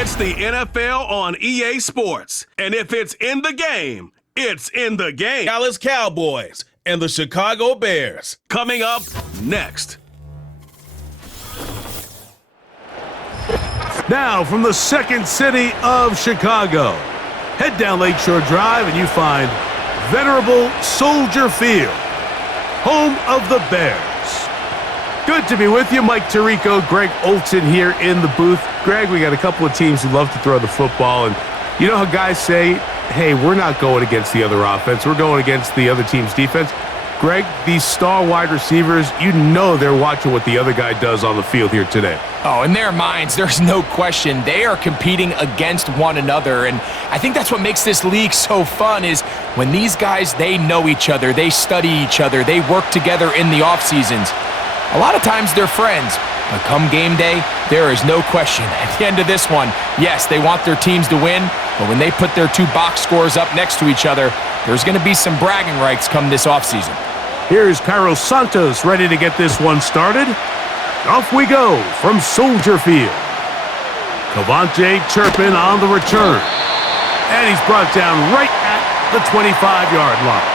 It's the NFL on EA Sports. And if it's in the game, it's in the game. Dallas Cowboys and the Chicago Bears. Coming up next. Now from the second city of Chicago, head down Lakeshore Drive and you find venerable Soldier Field, home of the Bears. Good to be with you. Mike Tirico, Greg Olson here in the booth. Greg, we got a couple of teams who love to throw the football, and you know how guys say, hey, we're not going against the other offense. We're going against the other team's defense. Greg, these star wide receivers, you know they're watching what the other guy does on the field here today. Oh, in their minds, there's no question. They are competing against one another, and I think that's what makes this league so fun is when these guys, they know each other, they study each other, they work together in the off seasons. A lot of times they're friends, but come game day, there is no question. At the end of this one, yes, they want their teams to win, but when they put their two box scores up next to each other, there's going to be some bragging rights come this offseason. Here's Carlos Santos ready to get this one started. Off we go from Soldier Field. Cavante Turpin on the return. And he's brought down right at the 25-yard line.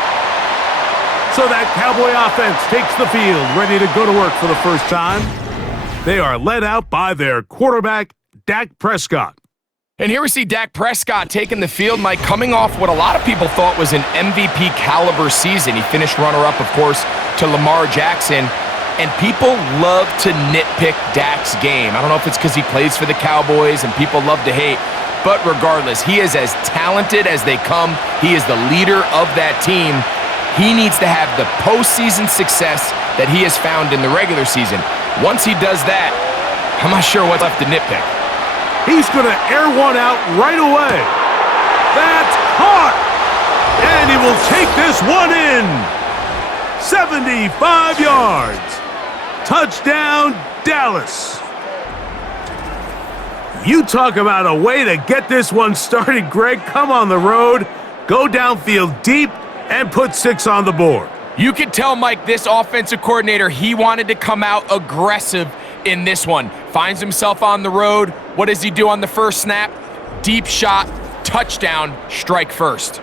So that Cowboy offense takes the field, ready to go to work for the first time. They are led out by their quarterback, Dak Prescott. And here we see Dak Prescott taking the field, Mike, coming off what a lot of people thought was an MVP caliber season. He finished runner-up, of course, to Lamar Jackson. And people love to nitpick Dak's game. I don't know if it's because he plays for the Cowboys and people love to hate. But regardless, he is as talented as they come. He is the leader of that team. He needs to have the postseason success that he has found in the regular season. Once he does that, I'm not sure what's left to nitpick. He's going to air one out right away. That's caught! And he will take this one in. 75 yards. Touchdown, Dallas. You talk about a way to get this one started, Greg. Come on the road, go downfield deep, and put 6 on the board. You can tell, Mike, this offensive coordinator, he wanted to come out aggressive in this one. Finds himself on the road. What does he do on the first snap? Deep shot, touchdown, strike first.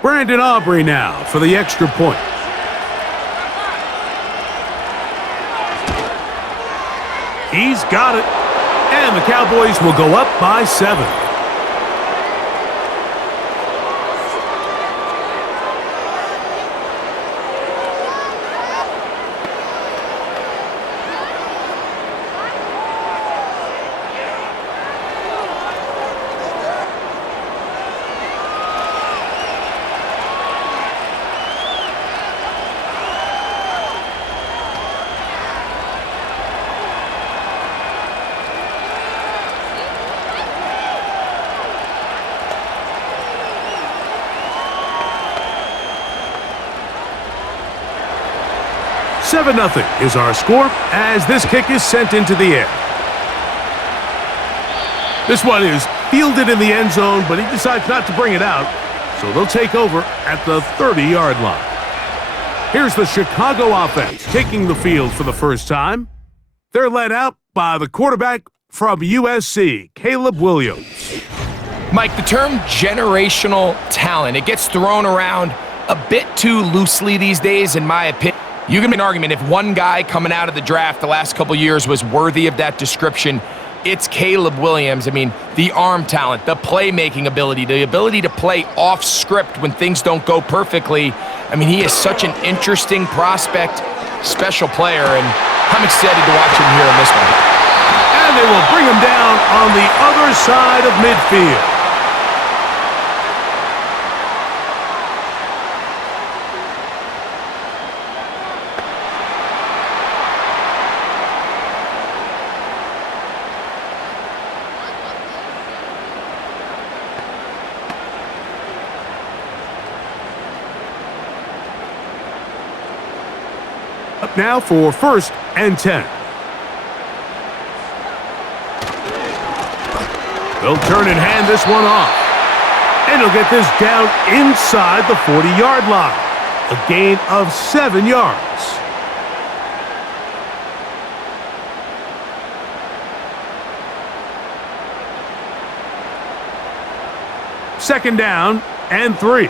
Brandon Aubrey now for the extra point. He's got it. And the Cowboys will go up by 7. Seven 0 is our score as this kick is sent into the air. This one is fielded in the end zone, but he decides not to bring it out, so they'll take over at the 30-yard line. Here's the Chicago offense taking the field for the first time. They're led out by the quarterback from USC, Caleb Williams. Mike, the term generational talent, it gets thrown around a bit too loosely these days, in my opinion. You can make an argument if one guy coming out of the draft the last couple years was worthy of that description, it's Caleb Williams. I mean, the arm talent, the playmaking ability, the ability to play off script when things don't go perfectly. I mean, he is such an interesting prospect, special player, and I'm excited to watch him here in this one. And they will bring him down on the other side of midfield. Up now for 1st and 10. They'll turn and hand this one off. And he'll get this down inside the 40-yard line. A gain of 7 yards. Second down and 3.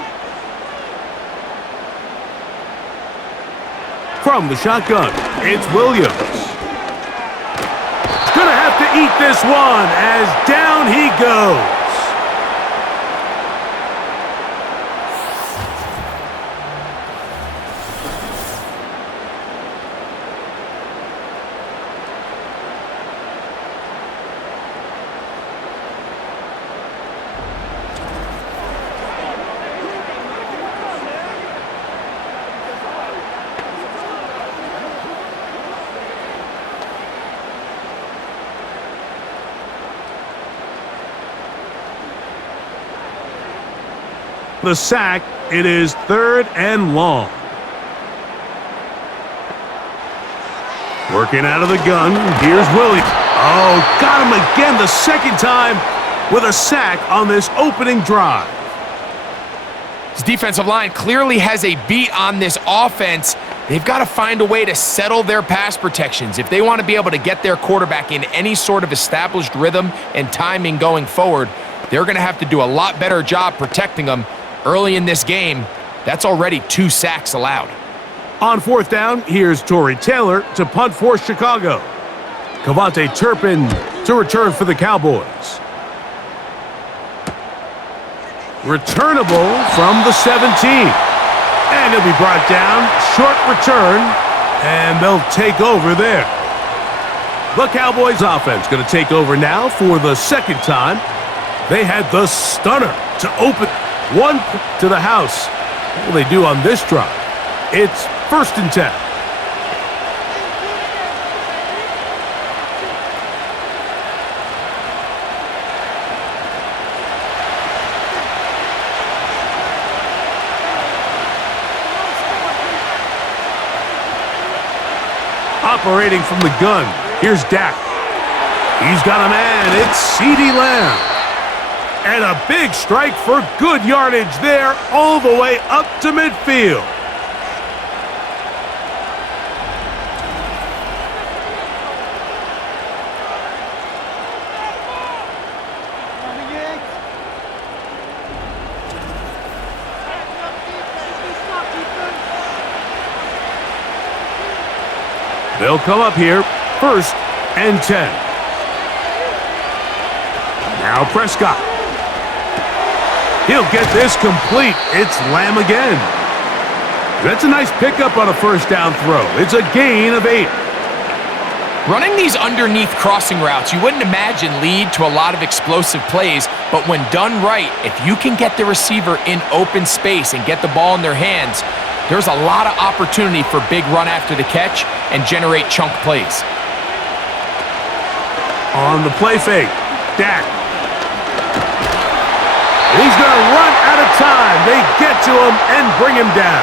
From the shotgun, it's Williams. Gonna have to eat this one as down he goes. The sack, it is 3rd and long. Working out of the gun, here's Williams. Oh, got him again the second time with a sack on this opening drive. His defensive line clearly has a beat on this offense. They've got to find a way to settle their pass protections. If they want to be able to get their quarterback in any sort of established rhythm and timing going forward, they're going to have to do a lot better job protecting them. Early in this game, that's already 2 sacks allowed. On 4th down, here's Torrey Taylor to punt for Chicago. Cavante Turpin to return for the Cowboys. Returnable from the 17. And he'll be brought down. Short return. And they'll take over there. The Cowboys offense going to take over now for the second time. They had the stunner to open one to the house. What will they do on this drive? It's 1st and 10. Operating from the gun, here's Dak. He's got a man, it's CeeDee Lamb. And a big strike for good yardage there, all the way up to midfield. They'll come up here, 1st and 10. Now Prescott. He'll get this complete. It's Lamb again. That's a nice pickup on a 1st down throw. It's a gain of 8. Running these underneath crossing routes, you wouldn't imagine lead to a lot of explosive plays, but when done right, if you can get the receiver in open space and get the ball in their hands, there's a lot of opportunity for big run after the catch and generate chunk plays. On the play fake, Dak. He's going to run out of time. They get to him and bring him down.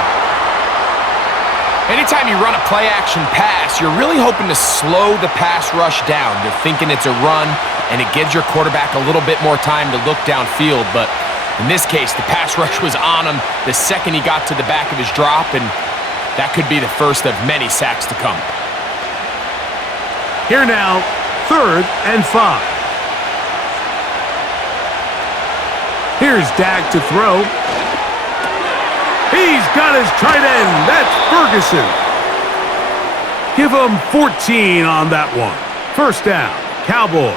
Anytime you run a play-action pass, you're really hoping to slow the pass rush down. They're thinking it's a run, and it gives your quarterback a little bit more time to look downfield. But in this case, the pass rush was on him the second he got to the back of his drop, and that could be the first of many sacks to come. Here now, 3rd and 5. Here's Dak to throw. He's got his tight end. That's Ferguson. Give him 14 on that one. 1st down, Cowboys.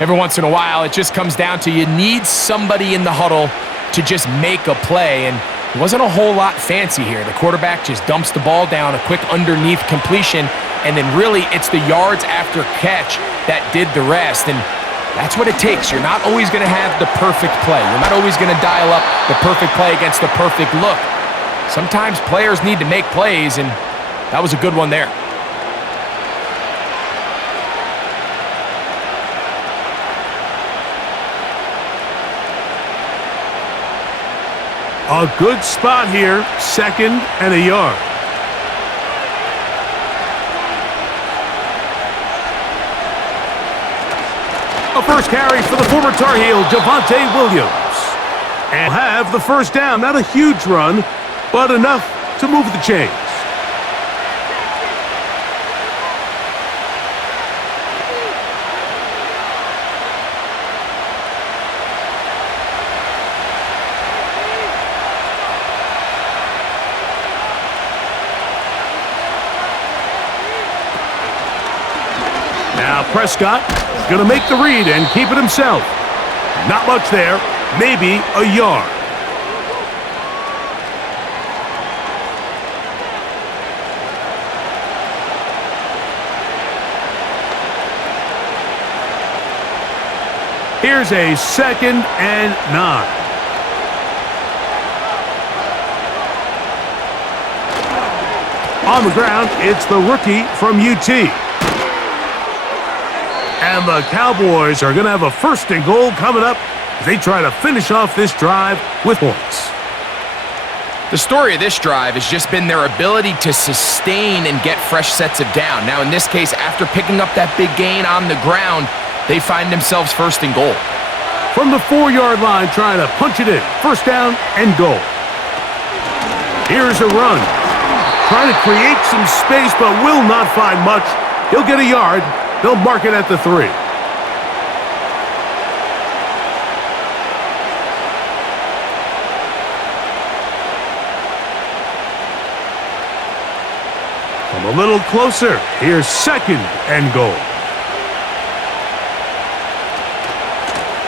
Every once in a while, it just comes down to you need somebody in the huddle to just make a play, and it wasn't a whole lot fancy here. The quarterback just dumps the ball down, a quick underneath completion, and then really it's the yards after catch that did the rest, and that's what it takes. You're not always going to have the perfect play. You're not always going to dial up the perfect play against the perfect look. Sometimes players need to make plays, and that was a good one there. A good spot here, 2nd and a yard. A first carry for the former Tar Heel, Javonte Williams. And have the first down. Not a huge run, but enough to move the chains. Now Prescott is going to make the read and keep it himself. Not much there, maybe a yard. Here's a 2nd and 9. On the ground, it's the rookie from UT. And the Cowboys are going to have a 1st and goal coming up as they try to finish off this drive with points. The story of this drive has just been their ability to sustain and get fresh sets of down. Now, in this case, after picking up that big gain on the ground, they find themselves 1st and goal. From the 4-yard line, trying to punch it in. 1st down and goal. Here's a run. Trying to create some space, but will not find much. He'll get a yard. They'll mark it at the 3. Come a little closer. Here's 2nd and goal.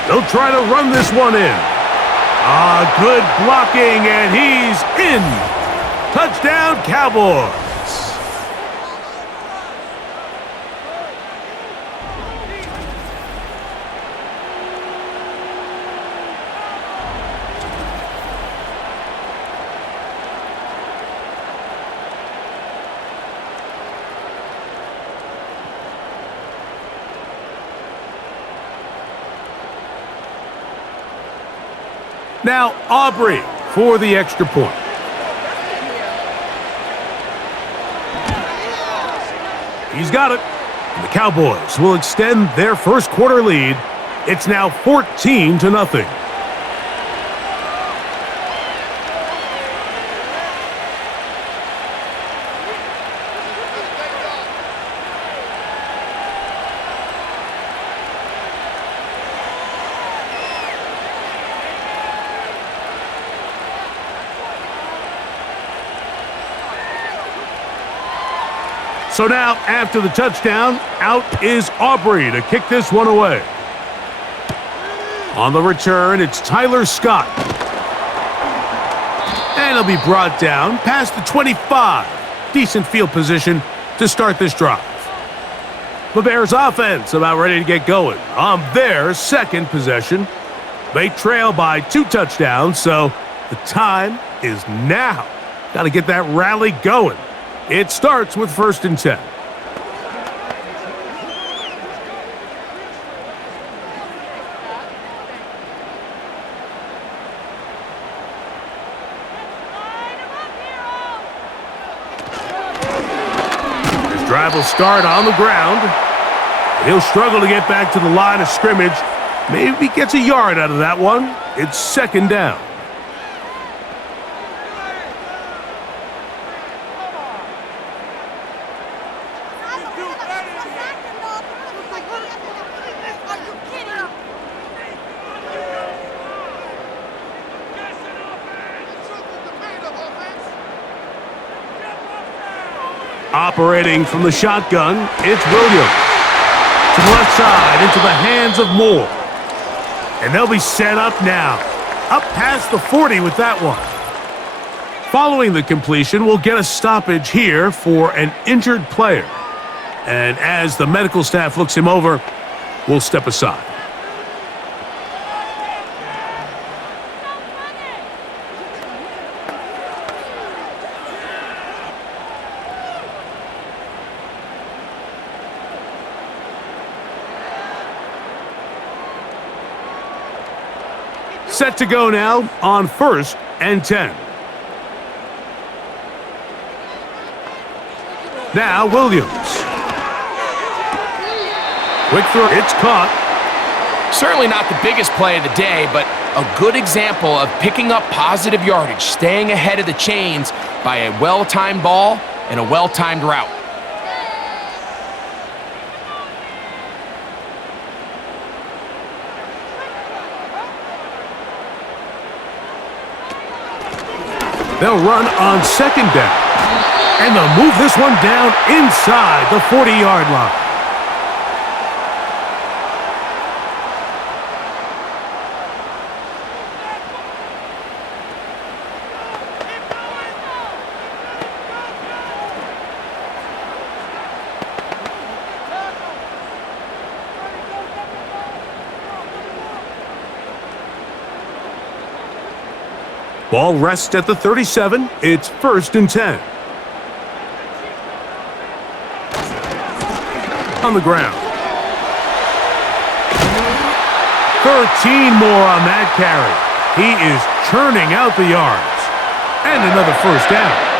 They'll try to run this one in. Good blocking, and he's in. Touchdown, Cowboys. Now, Aubrey for the extra point. He's got it. And the Cowboys will extend their 1st quarter lead. It's now 14-0. So now, after the touchdown, out is Aubrey to kick this one away. On the return, it's Tyler Scott. And he'll be brought down past the 25. Decent field position to start this drive. The Bears offense about ready to get going on their 2nd possession. They trail by 2 touchdowns, so the time is now. Got to get that rally going. It starts with 1st and 10. His drive will start on the ground. He'll struggle to get back to the line of scrimmage. Maybe gets a yard out of that one. It's 2nd down. Operating from the shotgun, it's Williams. To the left side, into the hands of Moore. And they'll be set up now. Up past the 40 with that one. Following the completion, we'll get a stoppage here for an injured player. And as the medical staff looks him over, we'll step aside. Set to go now on 1st and 10. Now Williams. Quick throw. It's caught. Certainly not the biggest play of the day, but a good example of picking up positive yardage, staying ahead of the chains by a well-timed ball and a well-timed route. They'll run on second down. And they'll move this one down inside the 40-yard line. Ball rests at the 37. It's 1st and 10. On the ground. 13 more on that carry. He is churning out the yards. And another 1st down.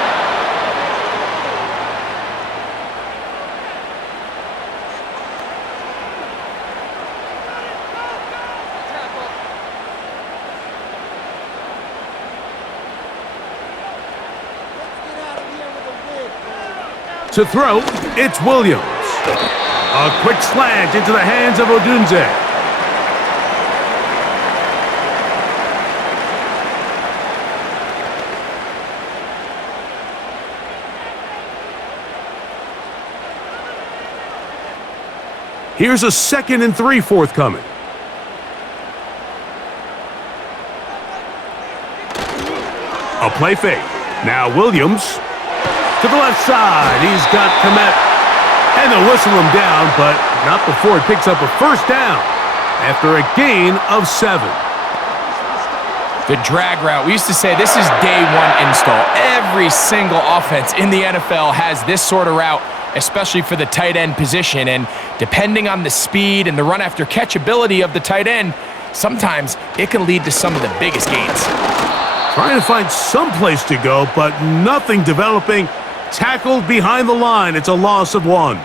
To throw, it's Williams. A quick slant into the hands of Odunze. Here's a 2nd and 3 forthcoming. A play fake. Now Williams to the left side. He's got Komet. And they'll whistle him down, but not before he picks up a 1st down after a gain of 7. The drag route. We used to say this is day one install. Every single offense in the NFL has this sort of route, especially for the tight end position. And depending on the speed and the run after catch ability of the tight end, sometimes it can lead to some of the biggest gains. Trying to find some place to go, but nothing developing. Tackled behind the line. It's a loss of 1.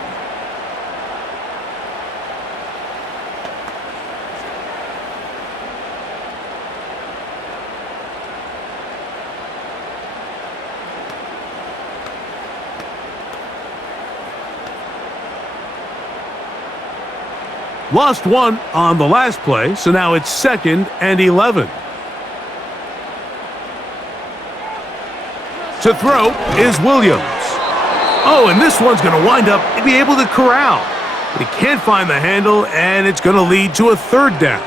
Lost 1 on the last play, so now it's 2nd and 11. To throw is Williams. Oh, and this one's going to wind up and be able to corral. But he can't find the handle, and it's going to lead to a 3rd down.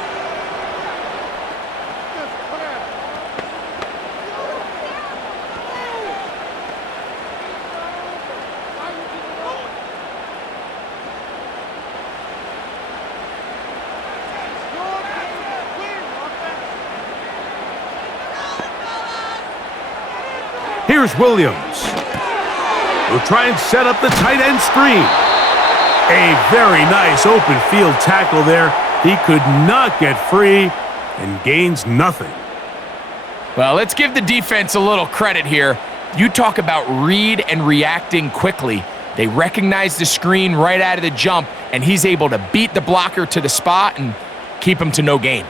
Here's Williams. He'll try and set up the tight end screen. A very nice open field tackle there. He could not get free and gains nothing. Well, let's give the defense a little credit here. You talk about read and reacting quickly. They recognize the screen right out of the jump, and he's able to beat the blocker to the spot and keep him to no gain.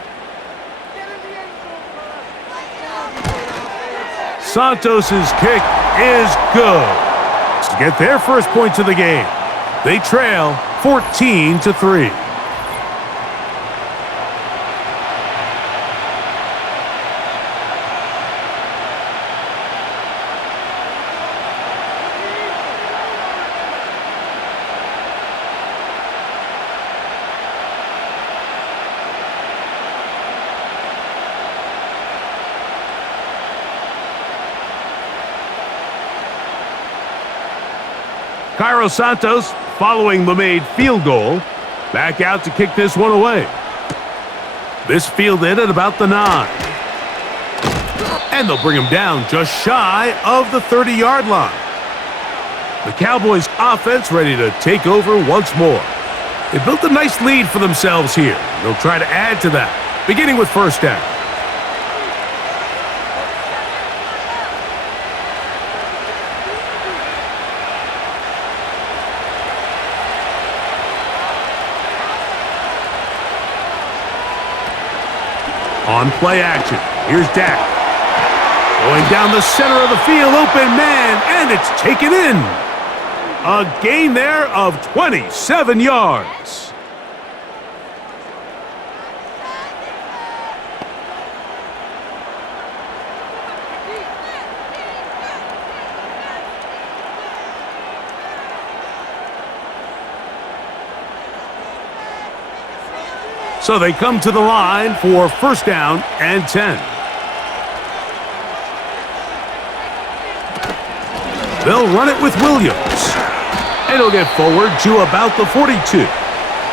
Santos's kick is good to get their first points of the game. They trail 14-3. Cairo Santos, following the made field goal, back out to kick this one away. This fielded at about the 9. And they'll bring him down just shy of the 30-yard line. The Cowboys offense ready to take over once more. They built a nice lead for themselves here. They'll try to add to that, beginning with 1st down. On play action, here's Dak. Going down the center of the field, open man, and it's taken in. A gain there of 27 yards. So they come to the line for first down and 10. They'll run it with Williams. And he'll get forward to about the 42.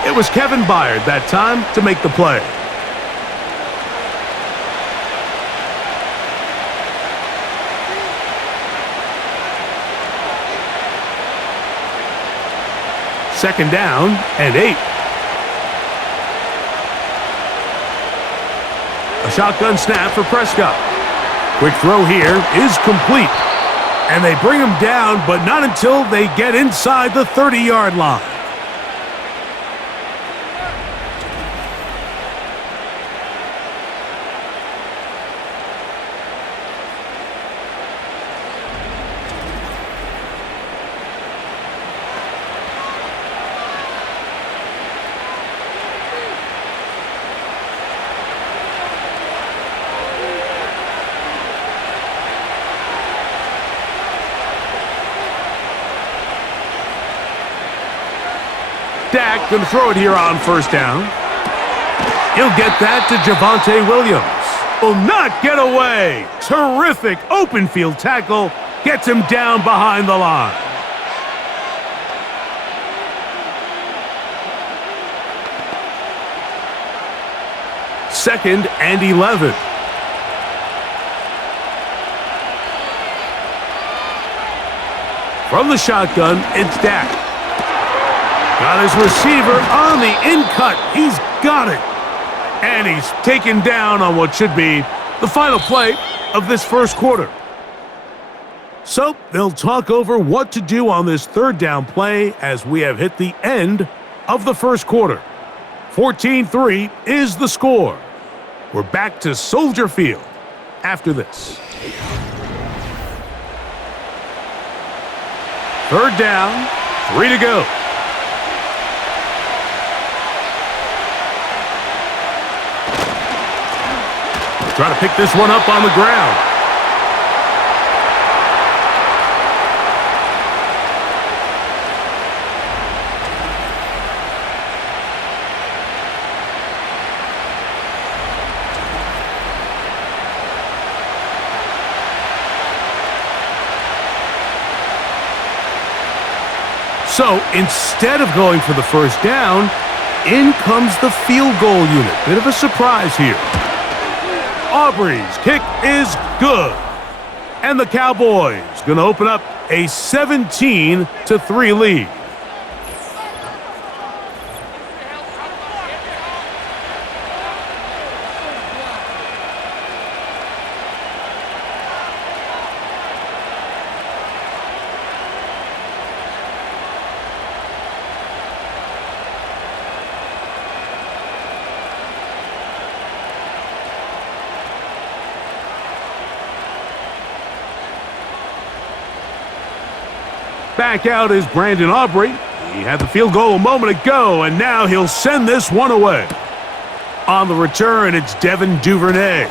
It was Kevin Byard that time to make the play. Second down and 8. A shotgun snap for Prescott. Quick throw here is complete. And they bring him down, but not until they get inside the 30-yard line. Dak going to throw it here on first down. He'll get that to Javonte Williams. Will not get away. Terrific open field tackle. Gets him down behind the line. Second and 11. From the shotgun, it's Dak. Got his receiver on the in-cut. He's got it. And he's taken down on what should be the final play of this first quarter. So they'll talk over what to do on this third down play as we have hit the end of the first quarter. 14-3 is the score. We're back to Soldier Field after this. Third down, 3 to go. Try to pick this one up on the ground. So instead of going for the first down, in comes the field goal unit. Bit of a surprise here. Aubrey's kick is good. And the Cowboys going to open up a 17-3 lead. Back out is Brandon Aubrey. He had the field goal a moment ago, and now he'll send this one away. On the return, it's Devin Duvernay.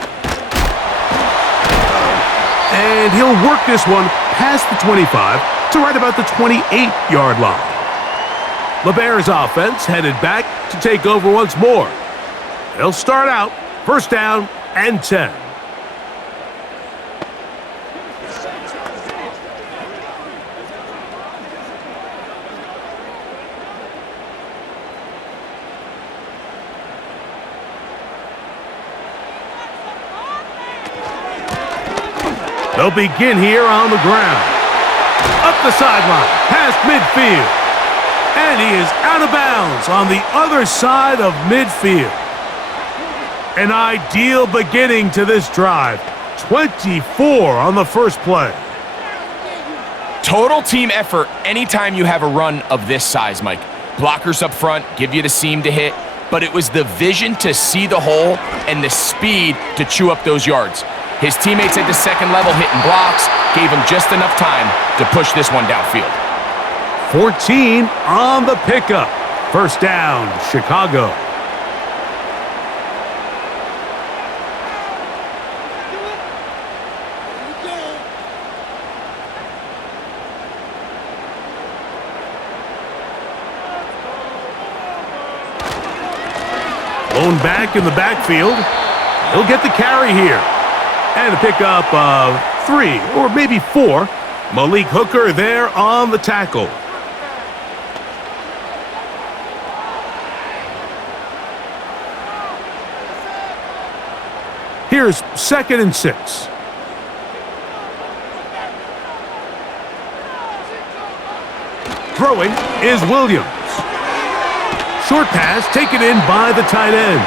And he'll work this one past the 25 to right about the 28-yard line. The Bears offense headed back to take over once more. They'll start out first down and 10. They'll begin here on the ground. Up the sideline, past midfield. And he is out of bounds on the other side of midfield. An ideal beginning to this drive. 24 on the first play. Total team effort anytime you have a run of this size, Mike. Blockers up front, give you the seam to hit. but it was the vision to see the hole and the speed to chew up those yards. His teammates at the second level hitting blocks gave him just enough time to push this one downfield. 14 on the pickup. First down, Chicago. Blown back in the backfield. He'll get the carry here. And a pickup of 3 or maybe 4. Malik Hooker there on the tackle. Here's 2nd and 6. Throwing is Williams. Short pass taken in by the tight end.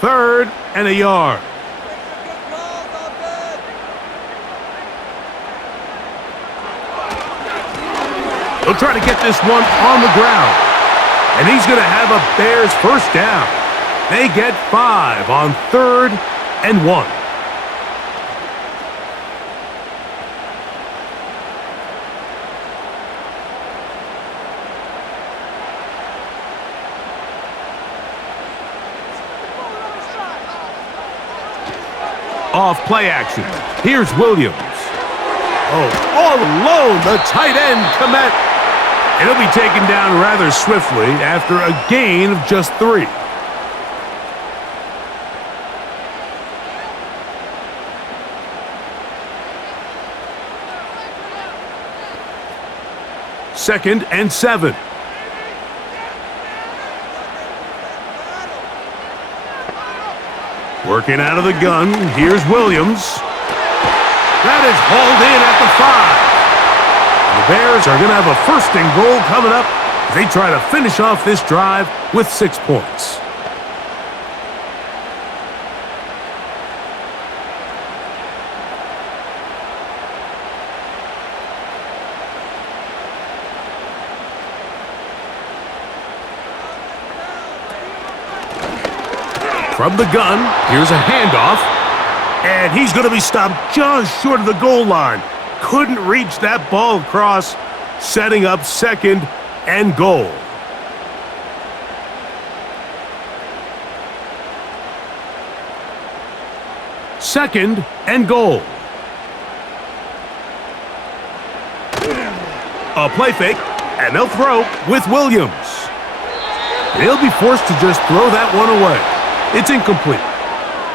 Third and a yard. He'll try to get this one on the ground. And he's going to have a Bears first down. They get 5 on 3rd and 1. Off play action. Here's Williams. Oh, all alone, the tight end, Komet. And he'll be taken down rather swiftly after a gain of just 3. Second and 7. Working out of the gun, here's Williams. That is hauled in at the 5. The Bears are going to have a 1st and goal coming up as they try to finish off this drive with 6 points. From the gun, here's a handoff, and he's going to be stopped just short of the goal line. Couldn't reach that ball across, setting up 2nd and goal. Second and goal. A play fake, and they'll throw with Williams. He'll be forced to just throw that one away. It's incomplete.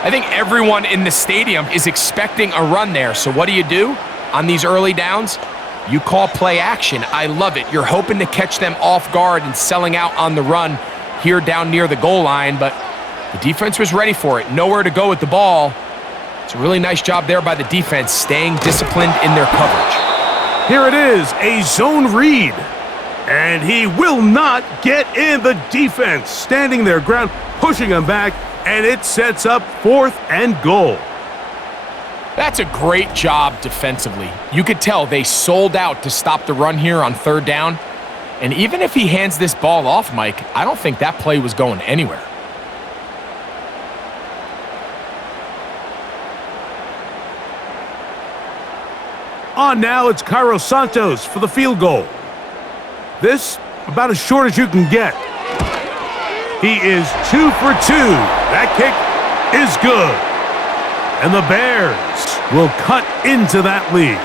I think everyone in the stadium is expecting a run there, so what do? On these early downs, you call play action. I love it. You're hoping to catch them off guard and selling out on the run here down near the goal line, but the defense was ready for it. Nowhere to go with the ball. It's a really nice job there by the defense, staying disciplined in their coverage. Here it is, a zone read. And he will not get in. The defense standing their ground, pushing him back, and it sets up 4th and goal. That's a great job defensively. You could tell they sold out to stop the run here on 3rd down. And even if he hands this ball off, Mike, I don't think that play was going anywhere. On now, it's Cairo Santos for the field goal. This, about as short as you can get. He is 2 for 2. That kick is good. And the Bears will cut into that lead.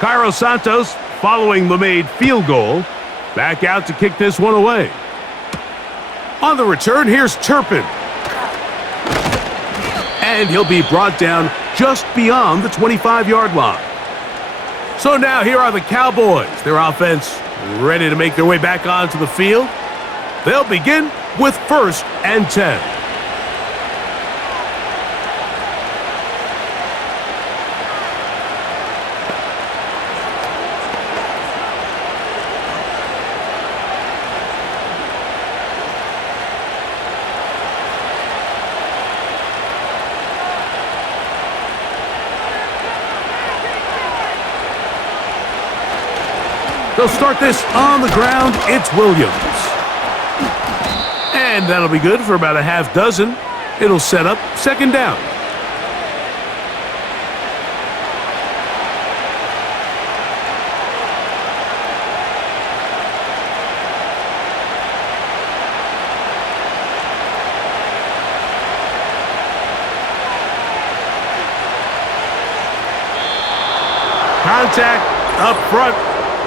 Cairo Santos, following the made field goal, back out to kick this one away. On the return, here's Turpin. And he'll be brought down just beyond the 25-yard line. So now here are the Cowboys. Their offense ready to make their way back onto the field. They'll begin with 1st and 10. They'll start this on the ground. It's Williams. And that'll be good for about a half dozen. It'll set up 2nd down. Contact up front.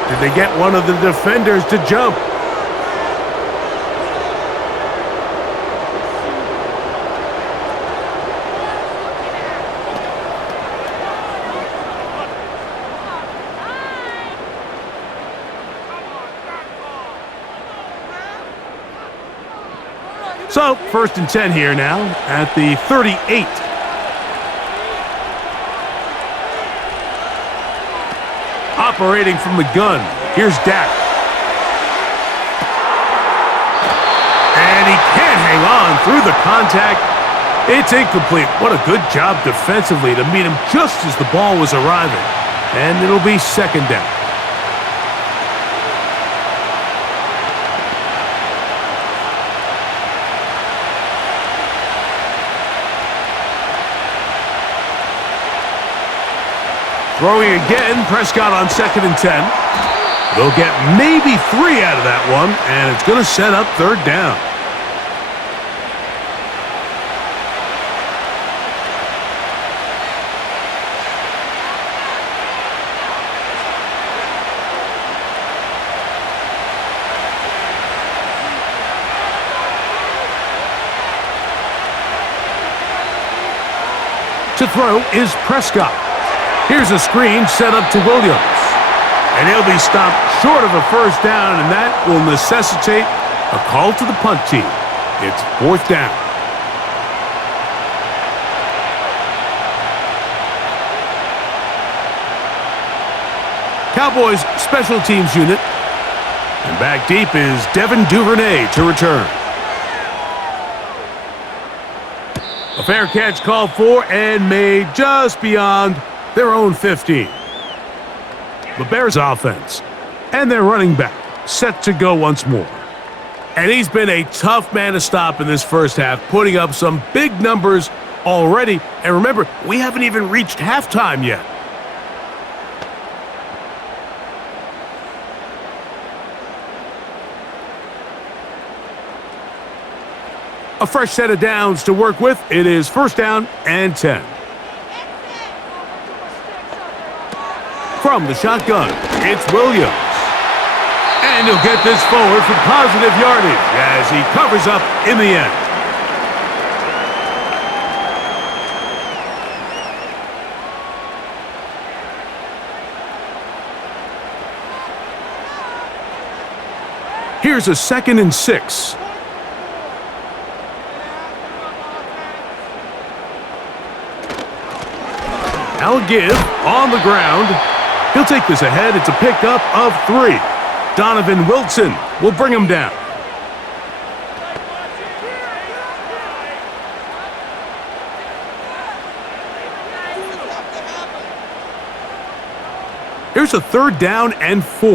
Did they get one of the defenders to jump? So, 1st and 10 here now at the 38. Operating from the gun, here's Dak. And he can't hang on through the contact. It's incomplete. What a good job defensively to meet him just as the ball was arriving. And it'll be 2nd down. Throwing again, Prescott on 2nd and 10. They'll get maybe 3 out of that one, and it's going to set up 3rd down. To throw is Prescott. Here's a screen set up to Williams. And he'll be stopped short of a 1st down, and that will necessitate a call to the punt team. It's 4th down. Cowboys special teams unit. And back deep is Devin Duvernay to return. A fair catch called for and made just beyond their own 15. The Bears offense and their running back set to go once more. And he's been a tough man to stop in this 1st half, putting up some big numbers already. And remember, we haven't even reached halftime yet. A fresh set of downs to work with. It is 1st down and 10. From the shotgun, it's Williams. And he'll get this forward for positive yardage as he covers up in the end. Here's a 2nd and 6. Now a give on the ground. He'll take this ahead. It's a pickup of 3. Donovan Wilson will bring him down. Here's a 3rd down and 4.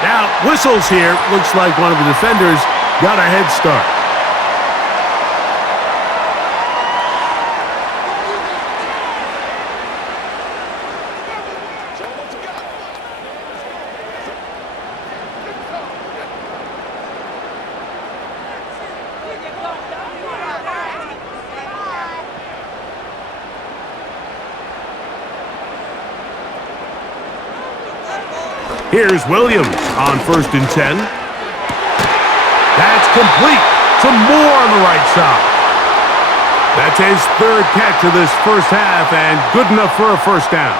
Now, whistles here. Looks like one of the defenders got a head start. Here's Williams on 1st and 10. That's complete. Some more on the right side. That's his third catch of this first half and good enough for a first down.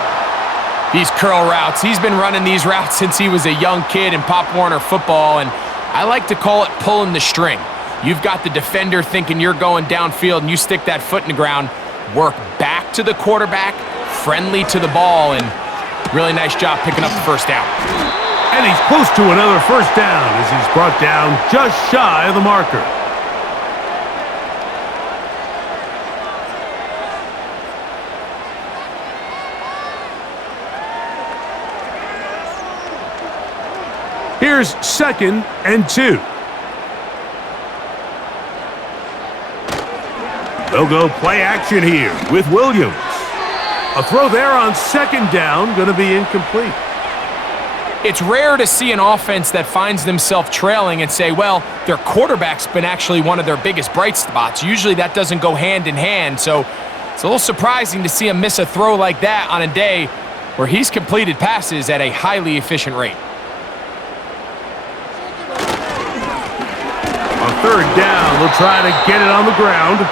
These curl routes, he's been running these routes since he was a young kid in Pop Warner football, and I like to call it pulling the string. You've got the defender thinking you're going downfield, and you stick that foot in the ground, work back to the quarterback, friendly to the ball, and really nice job picking up the first down. And he's close to another first down as he's brought down just shy of the marker. Here's 2nd and 2. They'll go play action here with Williams. A throw there on 2nd down, going to be incomplete. It's rare to see an offense that finds themselves trailing and say, well, their quarterback's been actually one of their biggest bright spots. Usually that doesn't go hand in hand, so it's a little surprising to see him miss a throw like that on a day where he's completed passes at a highly efficient rate. On 3rd down, they'll try to get it on the ground.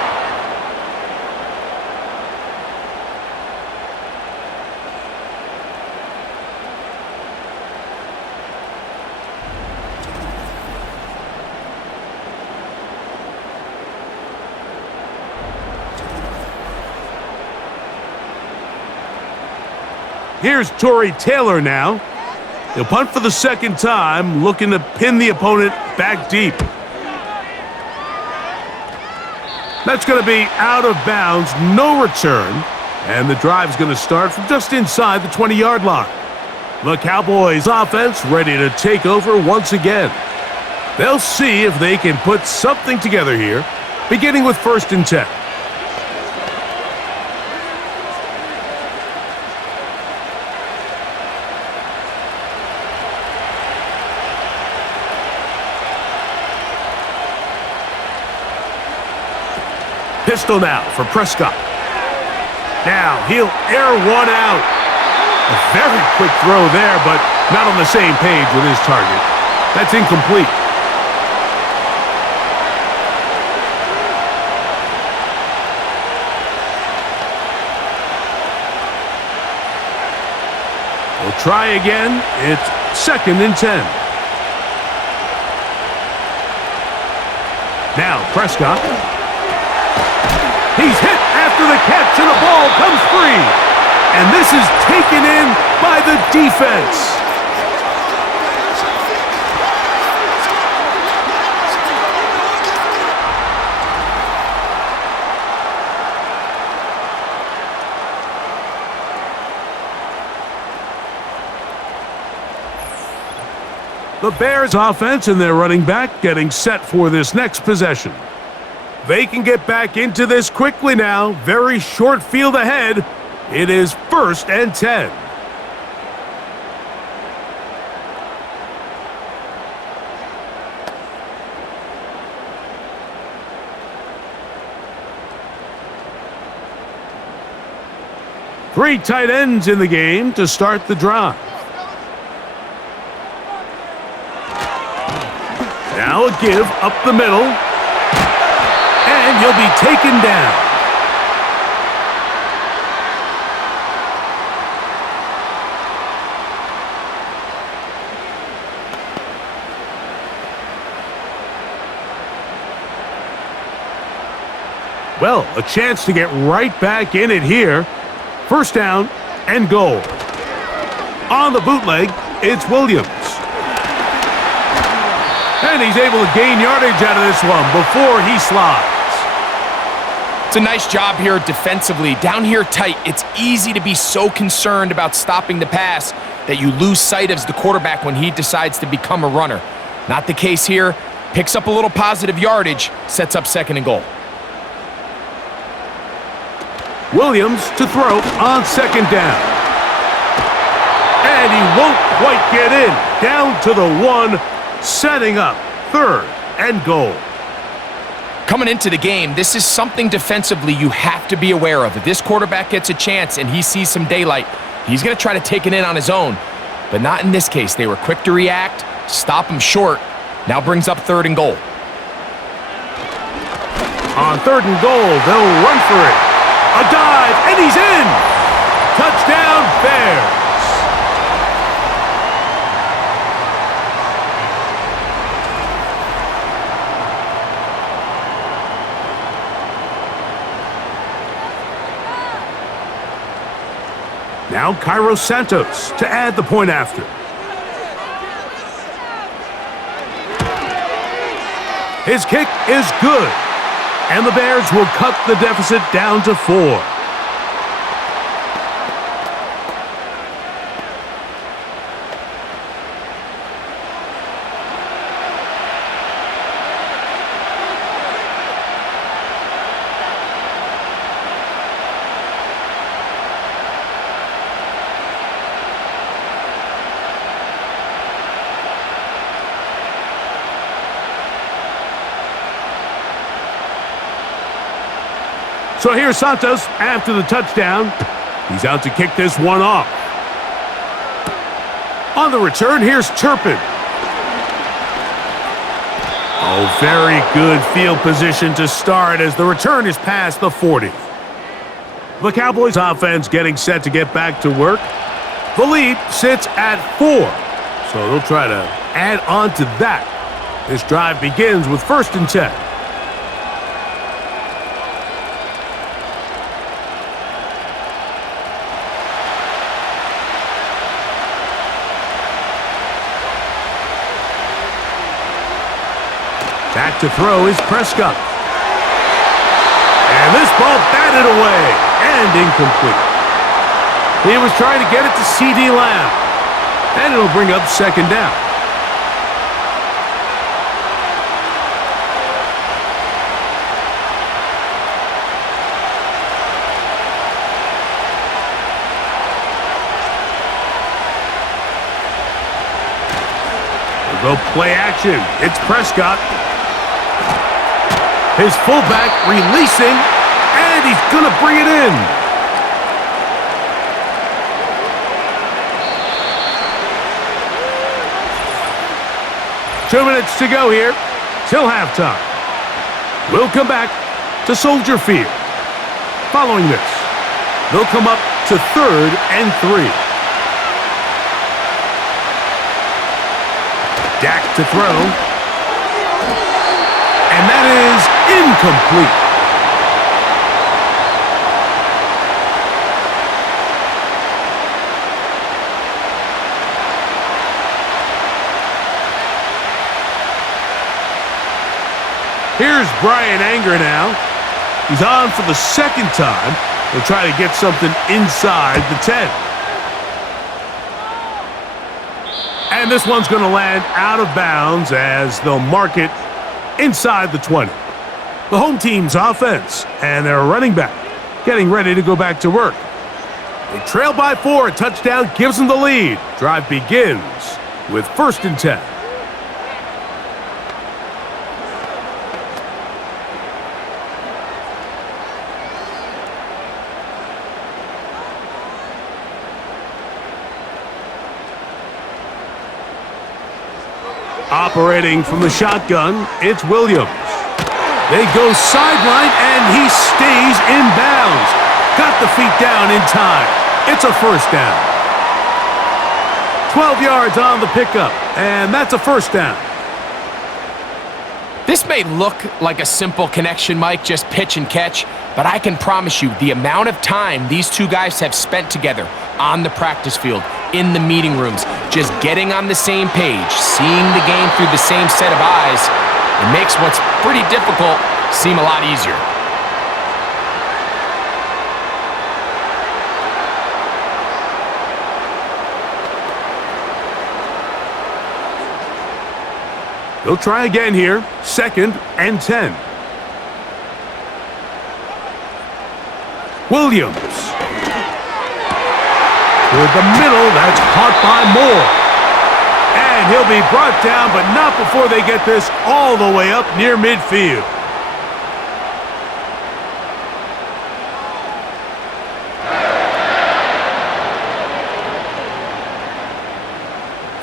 Here's Torrey Taylor now. He'll punt for the 2nd time, looking to pin the opponent back deep. That's going to be out of bounds, no return, and the drive's going to start from just inside the 20-yard line. The Cowboys offense ready to take over once again. They'll see if they can put something together here, beginning with 1st and 10. Pistol now for Prescott. Now he'll air one out. A very quick throw there, but not on the same page with his target. That's incomplete. We'll try again. It's 2nd and 10. Now Prescott. He's hit after the catch, and the ball comes free. And this is taken in by the defense. The Bears offense and their running back getting set for this next possession. They can get back into this quickly now. Very short field ahead. It is 1st and 10. Three tight ends in the game to start the drive. Now a give up the middle. And he'll be taken down. Well, a chance to get right back in it here. 1st down and goal. On the bootleg, it's Williams. And he's able to gain yardage out of this one before he slides. It's a nice job here defensively. Down here tight, it's easy to be so concerned about stopping the pass that you lose sight of the quarterback when he decides to become a runner. Not the case here. Picks up a little positive yardage, sets up 2nd and goal. Williams to throw on 2nd down. And he won't quite get in. Down to the 1, setting up 3rd and goal. Coming into the game, this is something defensively you have to be aware of. If this quarterback gets a chance and he sees some daylight, he's going to try to take it in on his own. But not in this case. They were quick to react, stop him short. Now brings up 3rd and goal. On 3rd and goal, they'll run for it. A dive, and he's in! Touchdown, Bears! Now Cairo Santos to add the point after. His kick is good, and the Bears will cut the deficit down to 4. So here's Santos after the touchdown. He's out to kick this one off. On the return, here's Turpin. Oh, very good field position to start as the return is past the 40. The Cowboys offense getting set to get back to work. The lead sits at 4, so they'll try to add on to that. This drive begins with 1st and 10. Back to throw is Prescott. And this ball batted away and incomplete. He was trying to get it to C.D. Lamb. And it'll bring up 2nd down. They'll go play action. It's Prescott. His fullback releasing, and he's going to bring it in. Two minutes to go here till halftime. We'll come back to Soldier Field. Following this, they'll come up to 3rd and 3. Dak to throw. And that is incomplete. Here's Brian Anger now. He's on for the 2nd time. He'll try to get something inside the 10. And this one's going to land out of bounds as they'll mark it inside the 20. The home team's offense and their running back getting ready to go back to work. They trail by 4. A touchdown gives them the lead. Drive begins with 1st and 10. Operating from the shotgun, it's Williams. They go sideline, and he stays in bounds. Got the feet down in time. It's a 1st down. 12 yards on the pickup, and that's a 1st down. This may look like a simple connection, Mike, just pitch and catch, but I can promise you the amount of time these two guys have spent together on the practice field, in the meeting rooms, just getting on the same page, seeing the game through the same set of eyes, it makes what's pretty difficult seem a lot easier. They'll try again here. 2nd and 10. Williams. Toward the middle, that's caught by Moore. And he'll be brought down, but not before they get this all the way up near midfield.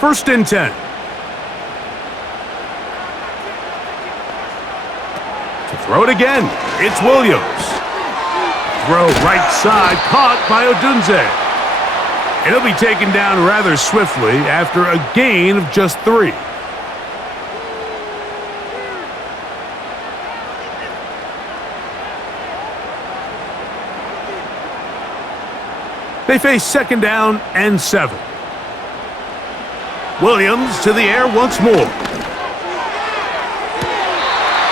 First and 10. To throw it again. It's Williams. Throw right side, caught by Odunze. And he'll be taken down rather swiftly after a gain of just 3. They face 2nd down and 7. Williams to the air once more.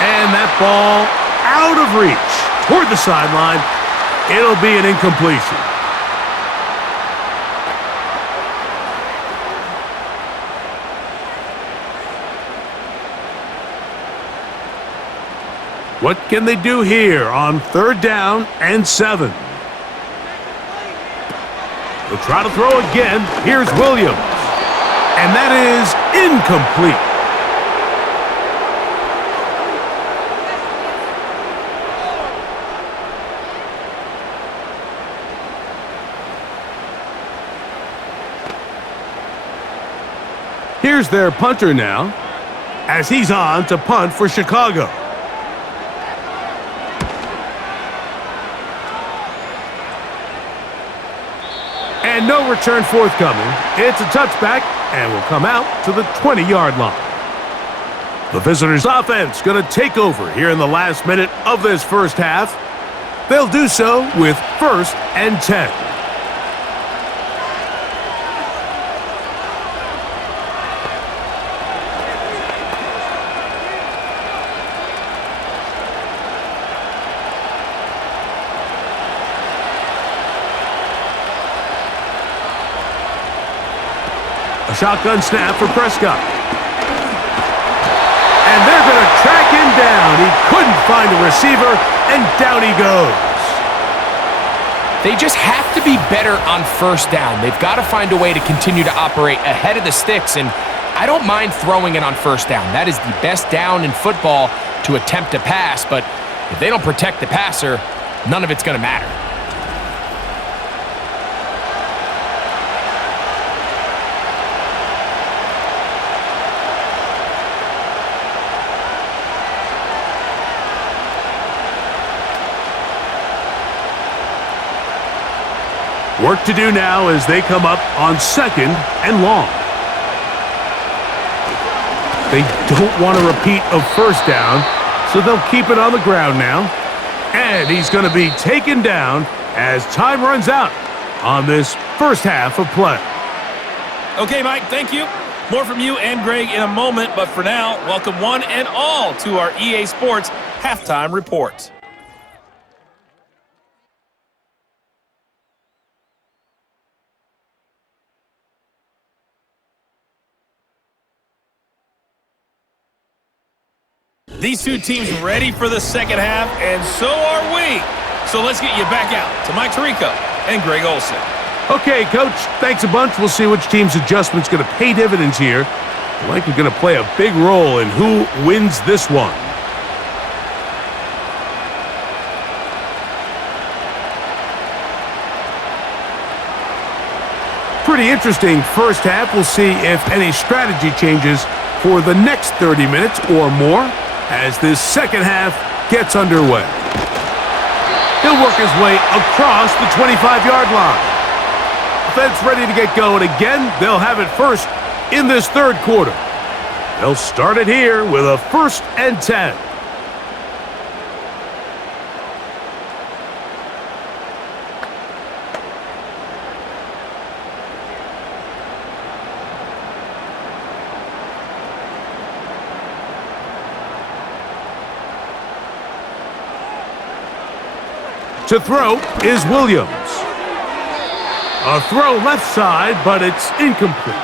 And that ball out of reach toward the sideline. It'll be an incompletion. What can they do here on 3rd down and 7? They'll try to throw again. Here's Williams. And that is incomplete. Here's their punter now, as he's on to punt for Chicago. And no return forthcoming. It's a touchback and will come out to the 20-yard line. The visitors' offense going to take over here in the last minute of this first half. They'll do so with 1st and 10. A shotgun snap for Prescott. And they're going to track him down. He couldn't find a receiver, and down he goes. They just have to be better on 1st down. They've got to find a way to continue to operate ahead of the sticks, and I don't mind throwing it on 1st down. That is the best down in football to attempt to pass, but if they don't protect the passer, none of it's going to matter. Work to do now as they come up on 2nd and long. They don't want to repeat of 1st down, so they'll keep it on the ground now. And he's going to be taken down as time runs out on this first half of play. Okay, Mike, thank you. More from you and Greg in a moment, but for now, welcome one and all to our EA Sports Halftime Report. These two teams ready for the second half, and so are we. So let's get you back out to Mike Tirico and Greg Olson. Okay, Coach, thanks a bunch. We'll see which team's adjustment's going to pay dividends here. I think we're going to play a big role in who wins this one. Pretty interesting first half. We'll see if any strategy changes for the next 30 minutes or more as this second half gets underway. He'll work his way across the 25-yard line. Offense ready to get going again. They'll have it first in this 3rd quarter. They'll start it here with a 1st and 10. To throw is Williams. A throw left side, but it's incomplete.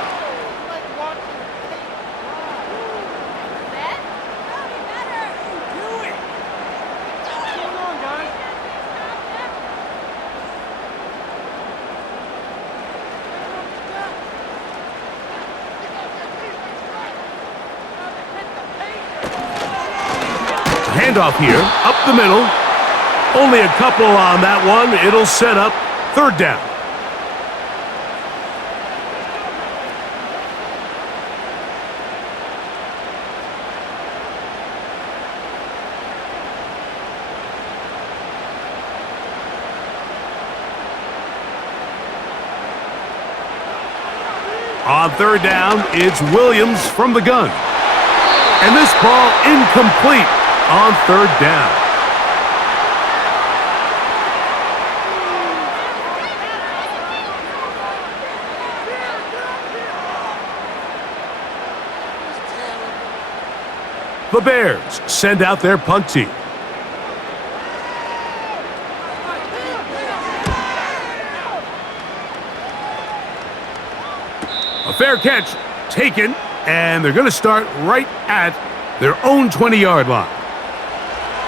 Handoff here, up the middle. Only a couple on that one. It'll set up 3rd down. On third down, it's Williams from the gun. And this ball incomplete on third down. The Bears send out their punt team. A fair catch taken, and they're going to start right at their own 20-yard line.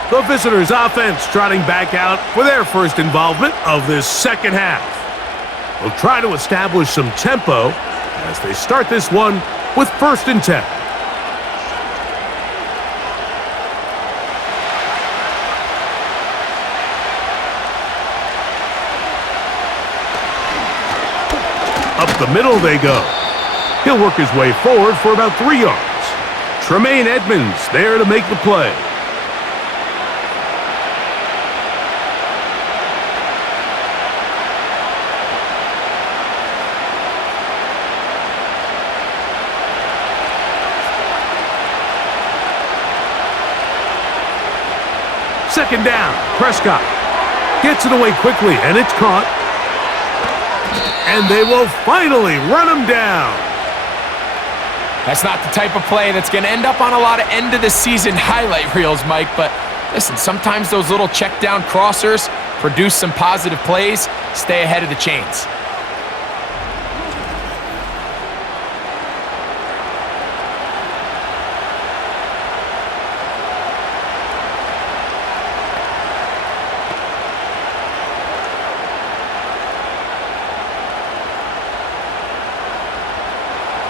The visitors' offense trotting back out for their first involvement of this second half. They'll try to establish some tempo as they start this one with 1st and 10. Up the middle they go. He'll work his way forward for about 3 yards. Tremaine Edmonds there to make the play. Second down, Prescott gets it away quickly, and it's caught. And they will finally run him down. That's not the type of play that's going to end up on a lot of end-of-the-season highlight reels, Mike. But listen, sometimes those little check-down crossers produce some positive plays. Stay ahead of the chains.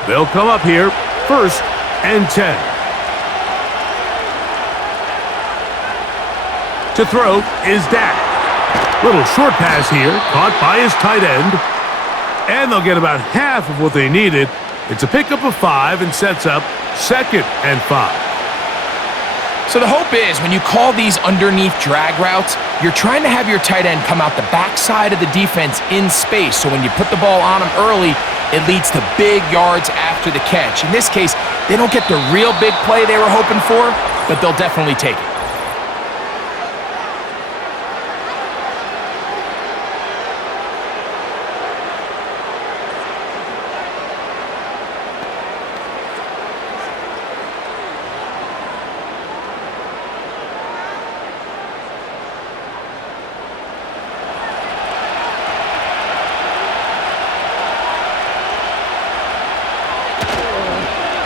They'll come up here, 1st and 10. To throw is Dak. Little short pass here, caught by his tight end. And they'll get about half of what they needed. It's a pickup of 5 and sets up 2nd and 5. So the hope is when you call these underneath drag routes, you're trying to have your tight end come out the backside of the defense in space. So when you put the ball on him early, it leads to big yards after the catch. In this case, they don't get the real big play they were hoping for, but they'll definitely take it.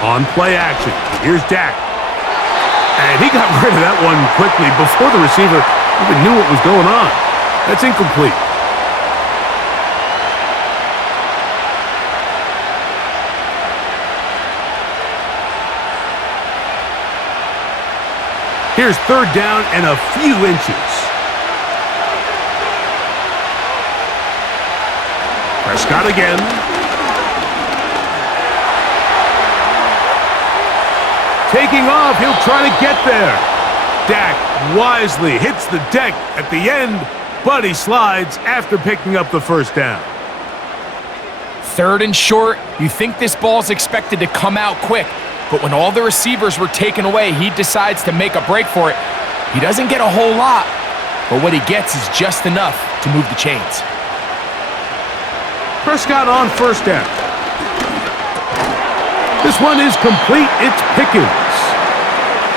On play action, here's Dak. And he got rid of that one quickly before the receiver even knew what was going on. That's incomplete. Here's 3rd down and a few inches. Prescott again. Taking off, he'll try to get there. Dak wisely hits the deck at the end, but he slides after picking up the 1st down. 3rd and short, you think this ball's expected to come out quick, but when all the receivers were taken away, he decides to make a break for it. He doesn't get a whole lot, but what he gets is just enough to move the chains. Prescott on 1st down. This one is complete. It's Pickens.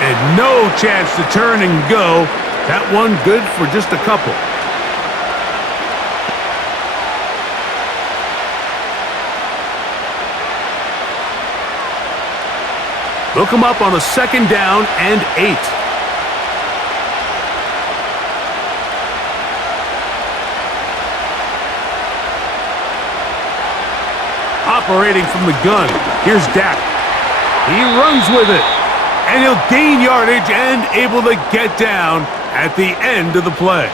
And no chance to turn and go. That one good for just a couple. They'll come up on a 2nd down and 8. Operating from the gun, here's Dak. He runs with it, and he'll gain yardage and able to get down at the end of the play.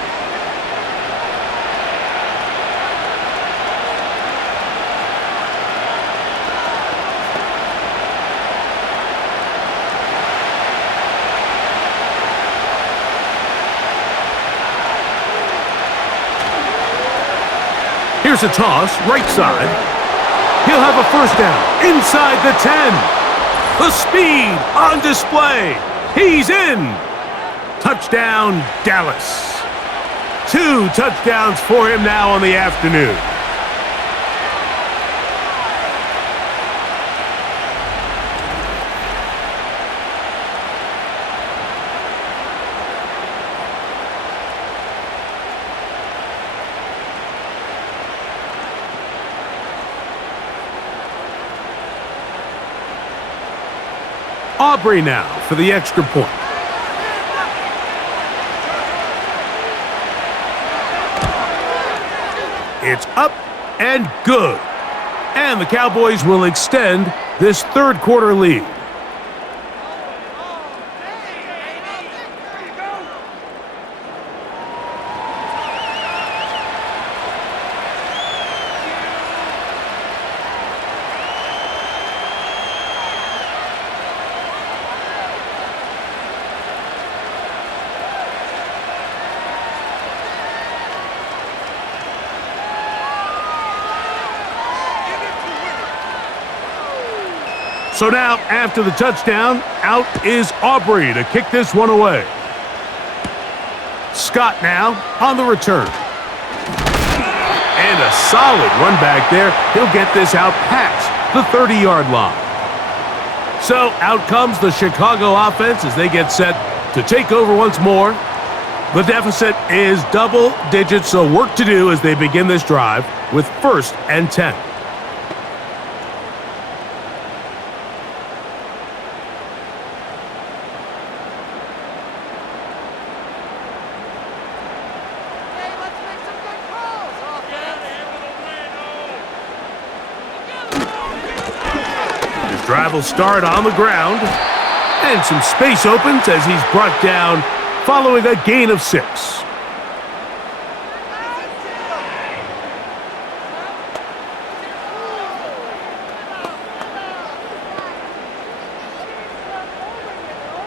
Here's a toss, right side. He'll have a first down inside the 10. The speed on display. He's in. Touchdown, Dallas. 2 touchdowns for him now on the afternoon. Aubrey now for the extra point. It's up and good. And the Cowboys will extend this third quarter lead. So now, after the touchdown, out is Aubrey to kick this one away. Scott now on the return. And a solid run back there. He'll get this out past the 30-yard line. So out comes the Chicago offense as they get set to take over once more. The deficit is double digits, so work to do as they begin this drive with 1st and 10. Drive will start on the ground, and some space opens as he's brought down following a gain of 6.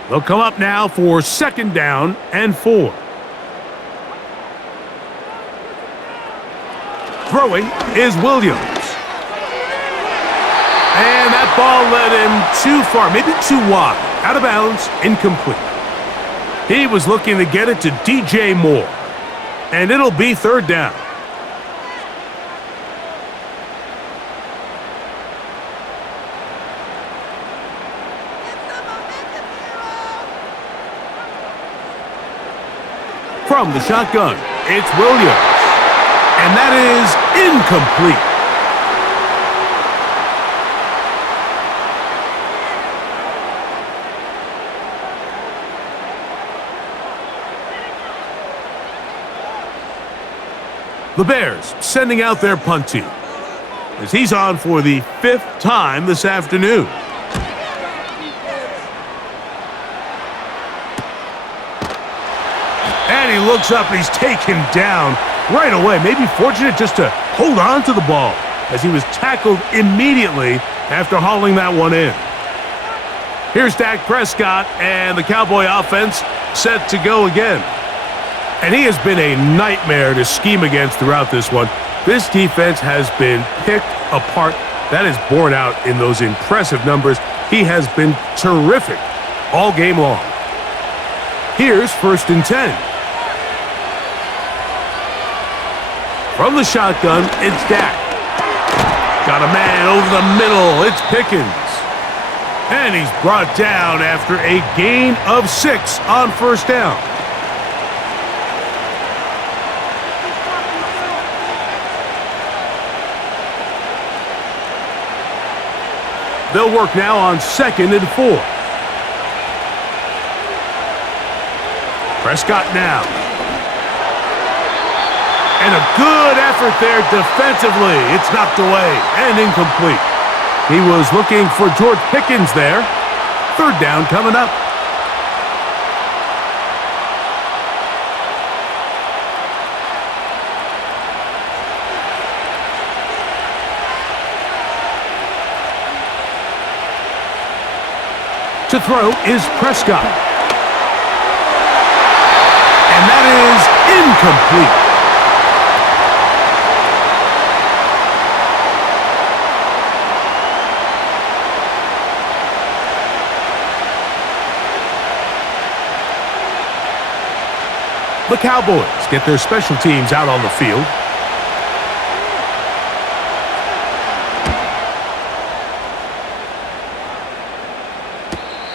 They'll come up now for 2nd down and 4. Throwing is Williams. And that ball led him too far, maybe too wide. Out of bounds, incomplete. He was looking to get it to DJ Moore. And it'll be 3rd down. From the shotgun, it's Williams. And that is incomplete. The Bears sending out their punt team as he's on for the 5th time this afternoon. And he looks up and he's taken down right away. Maybe fortunate just to hold on to the ball as he was tackled immediately after hauling that one in. Here's Dak Prescott and the Cowboy offense set to go again. And he has been a nightmare to scheme against throughout this one. This defense has been picked apart. That is borne out in those impressive numbers. He has been terrific all game long. Here's 1st and 10. From the shotgun, it's Dak. Got a man over the middle. It's Pickens. And he's brought down after a gain of 6 on 1st down. They'll work now on 2nd and 4. Prescott now. And a good effort there defensively. It's knocked away and incomplete. He was looking for George Pickens there. 3rd down coming up. To throw is Prescott. And that is incomplete. The Cowboys get their special teams out on the field.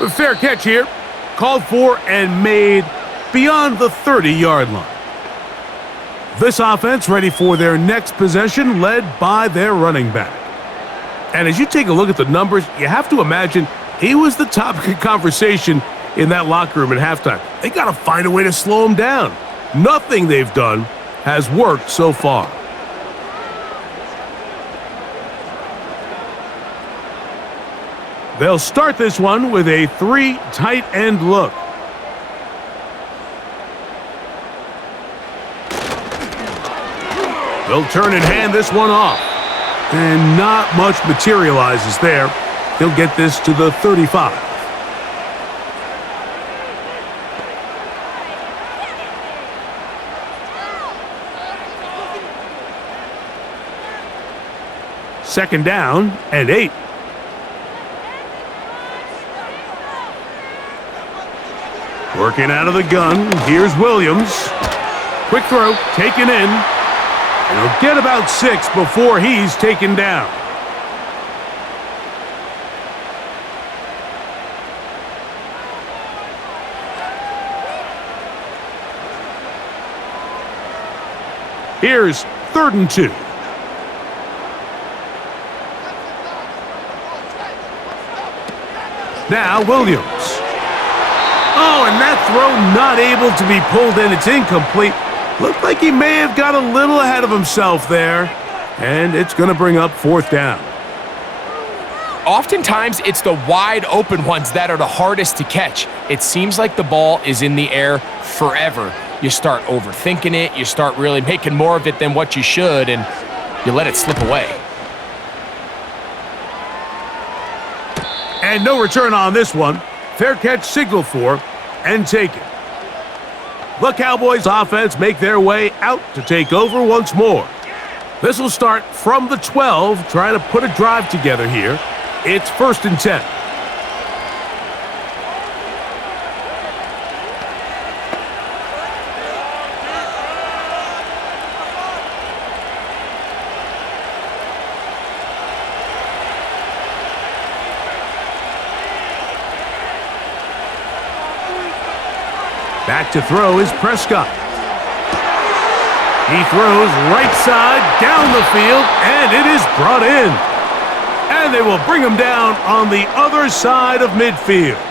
A fair catch here. Called for and made beyond the 30-yard line. This offense ready for their next possession, led by their running back. And as you take a look at the numbers, you have to imagine he was the topic of conversation in that locker room at halftime. They got to find a way to slow him down. Nothing they've done has worked so far. They'll start this one with a 3 tight end look. They'll turn and hand this one off. And not much materializes there. He'll get this to the 35. Second down and 8. Working out of the gun, here's Williams. Quick throw, taken in. And he'll get about 6 before he's taken down. Here's 3rd and 2. Now Williams. Oh, and that throw not able to be pulled in. It's incomplete. Looked like he may have got a little ahead of himself there. And it's going to bring up 4th down. Oftentimes, it's the wide open ones that are the hardest to catch. It seems like the ball is in the air forever. You start overthinking it. You start really making more of it than what you should, and you let it slip away. And no return on this one. Fair catch signaled for and taken. The Cowboys offense make their way out to take over once more. This will start from the 12, trying to put a drive together here. It's 1st and 10. Back to throw is Prescott. He throws right side down the field, and it is brought in. And they will bring him down on the other side of midfield.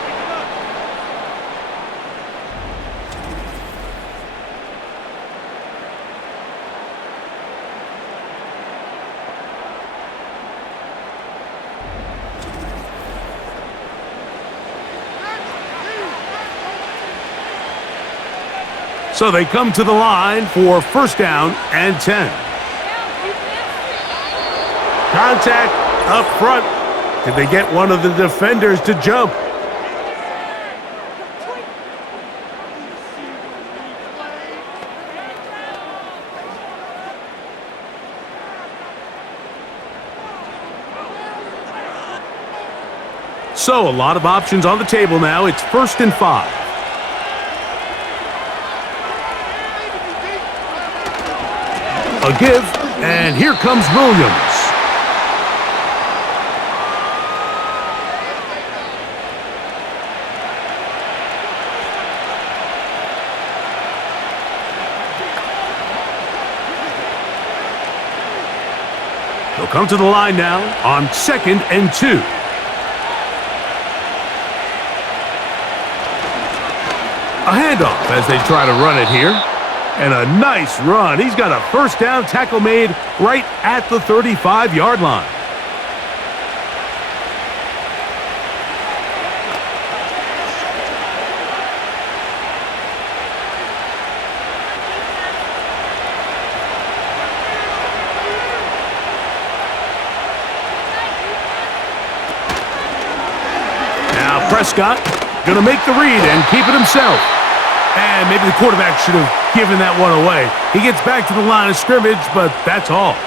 So they come to the line for 1st down and 10. Contact up front. Did they get one of the defenders to jump? So a lot of options on the table now. It's 1st and 5. A give, and here comes Williams. They'll come to the line now on 2nd and 2. A handoff as they try to run it here. And a nice run. He's got a 1st down tackle made right at the 35-yard line. Now Prescott going to make the read and keep it himself. And maybe the quarterback should have given that one away. He gets back to the line of scrimmage, but that's all.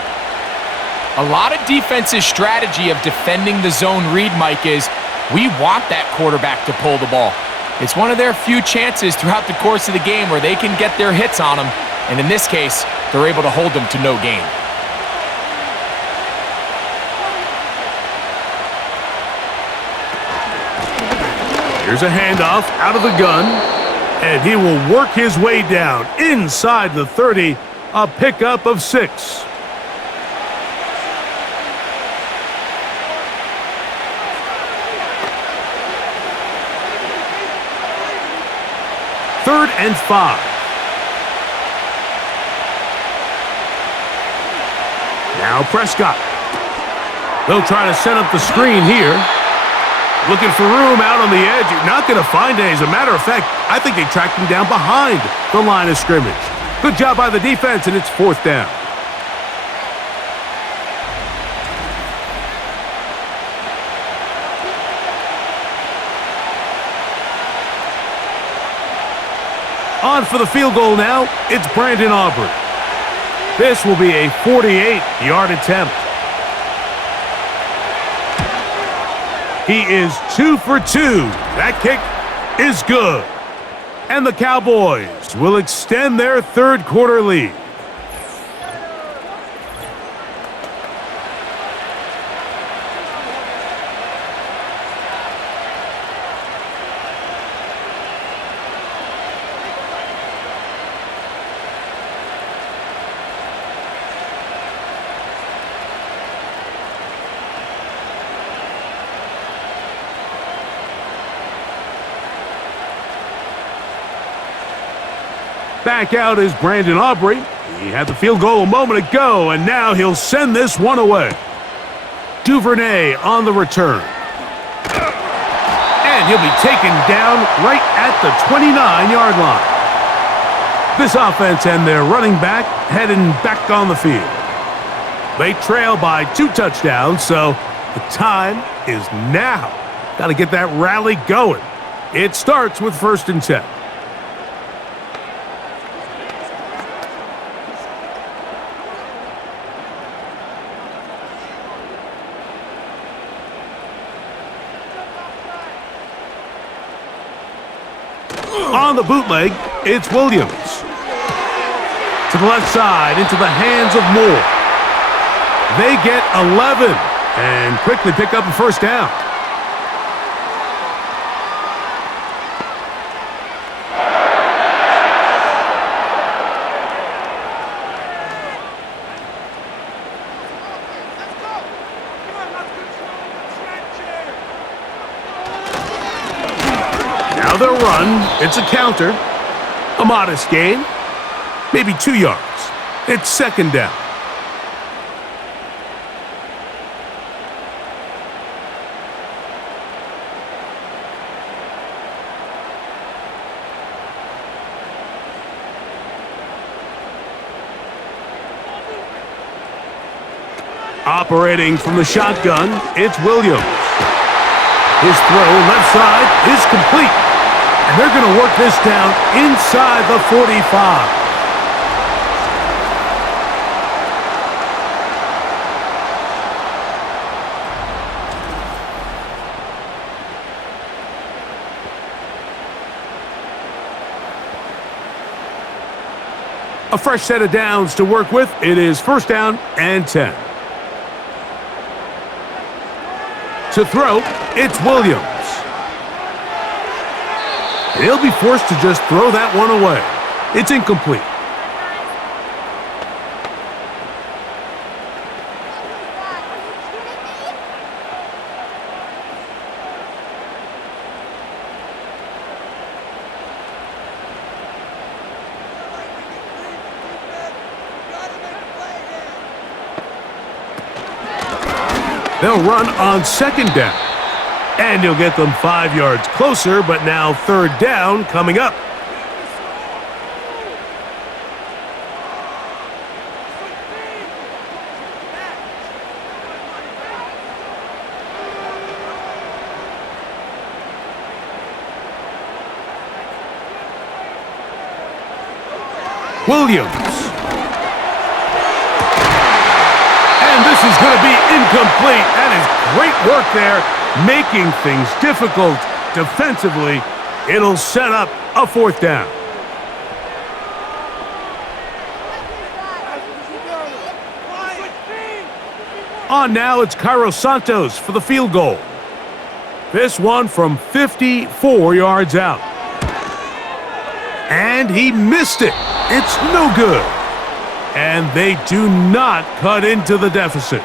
A lot of defense's strategy of defending the zone read, Mike, is we want that quarterback to pull the ball. It's one of their few chances throughout the course of the game where they can get their hits on them, and in this case, they're able to hold them to no gain. Here's a handoff out of the gun, and he will work his way down inside the 30, a pickup of 6. Third and 5. Now Prescott. They'll try to set up the screen here. Looking for room out on the edge. You're not going to find it. As a matter of fact, I think they tracked him down behind the line of scrimmage. Good job by the defense, and it's 4th down. On for the field goal now, it's Brandon Aubrey. This will be a 48-yard attempt. He is 2 for 2. That kick is good. And the Cowboys will extend their third quarter lead. Back out is Brandon Aubrey. He had the field goal a moment ago, and now he'll send this one away. Duvernay on the return. And he'll be taken down right at the 29-yard line. This offense and their running back heading back on the field. They trail by 2 touchdowns, so the time is now. Got to get that rally going. It starts with 1st and 10. On the bootleg, it's Williams. To the left side, into the hands of Moore. They get 11 and quickly pick up a 1st down. Now they'll run. It's a counter. A modest gain. Maybe 2 yards. It's 2nd down. Operating from the shotgun, it's Williams. His throw left side is complete. And they're going to work this down inside the 45. A fresh set of downs to work with. It is 1st down and 10. To throw, it's Williams. And he'll be forced to just throw that one away. It's incomplete. They'll run on 2nd down. And he'll get them 5 yards closer, but now 3rd down coming up. Williams. And this is going to be incomplete. That is great work there, making things difficult defensively. It'll set up a 4th down. On now, it's Cairo Santos for the field goal. This one from 54 yards out. And he missed it. It's no good. And they do not cut into the deficit.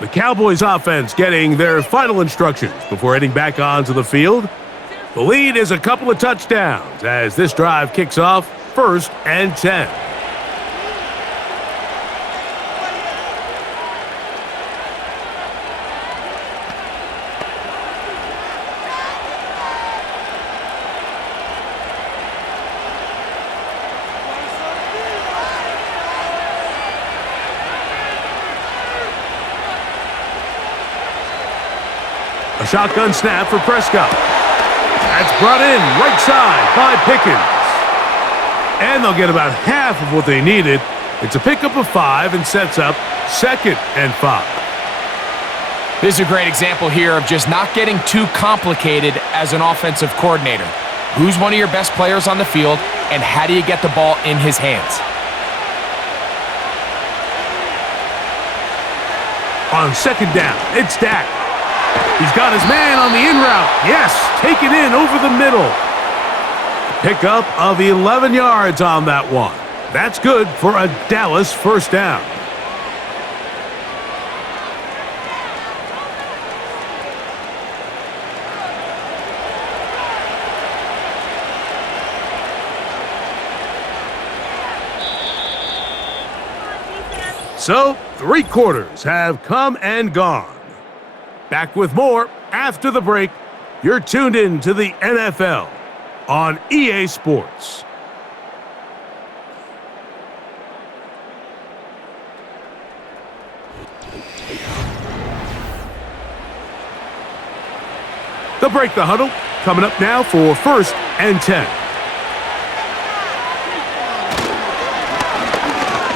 The Cowboys offense getting their final instructions before heading back onto the field. The lead is a couple of touchdowns as this drive kicks off 1st and 10. A shotgun snap for Prescott. That's brought in right side by Pickens. And they'll get about half of what they needed. It's a pickup of 5 and sets up 2nd and 5. This is a great example here of just not getting too complicated as an offensive coordinator. Who's one of your best players on the field, and how do you get the ball in his hands? On 2nd down, it's Dak. He's got his man on the in route. Yes, take it in over the middle. Pickup of 11 yards on that one. That's good for a Dallas 1st down. So, 3 quarters have come and gone. Back with more after the break. You're tuned in to the NFL on EA Sports. They'll break the huddle. Coming up now for 1st and 10.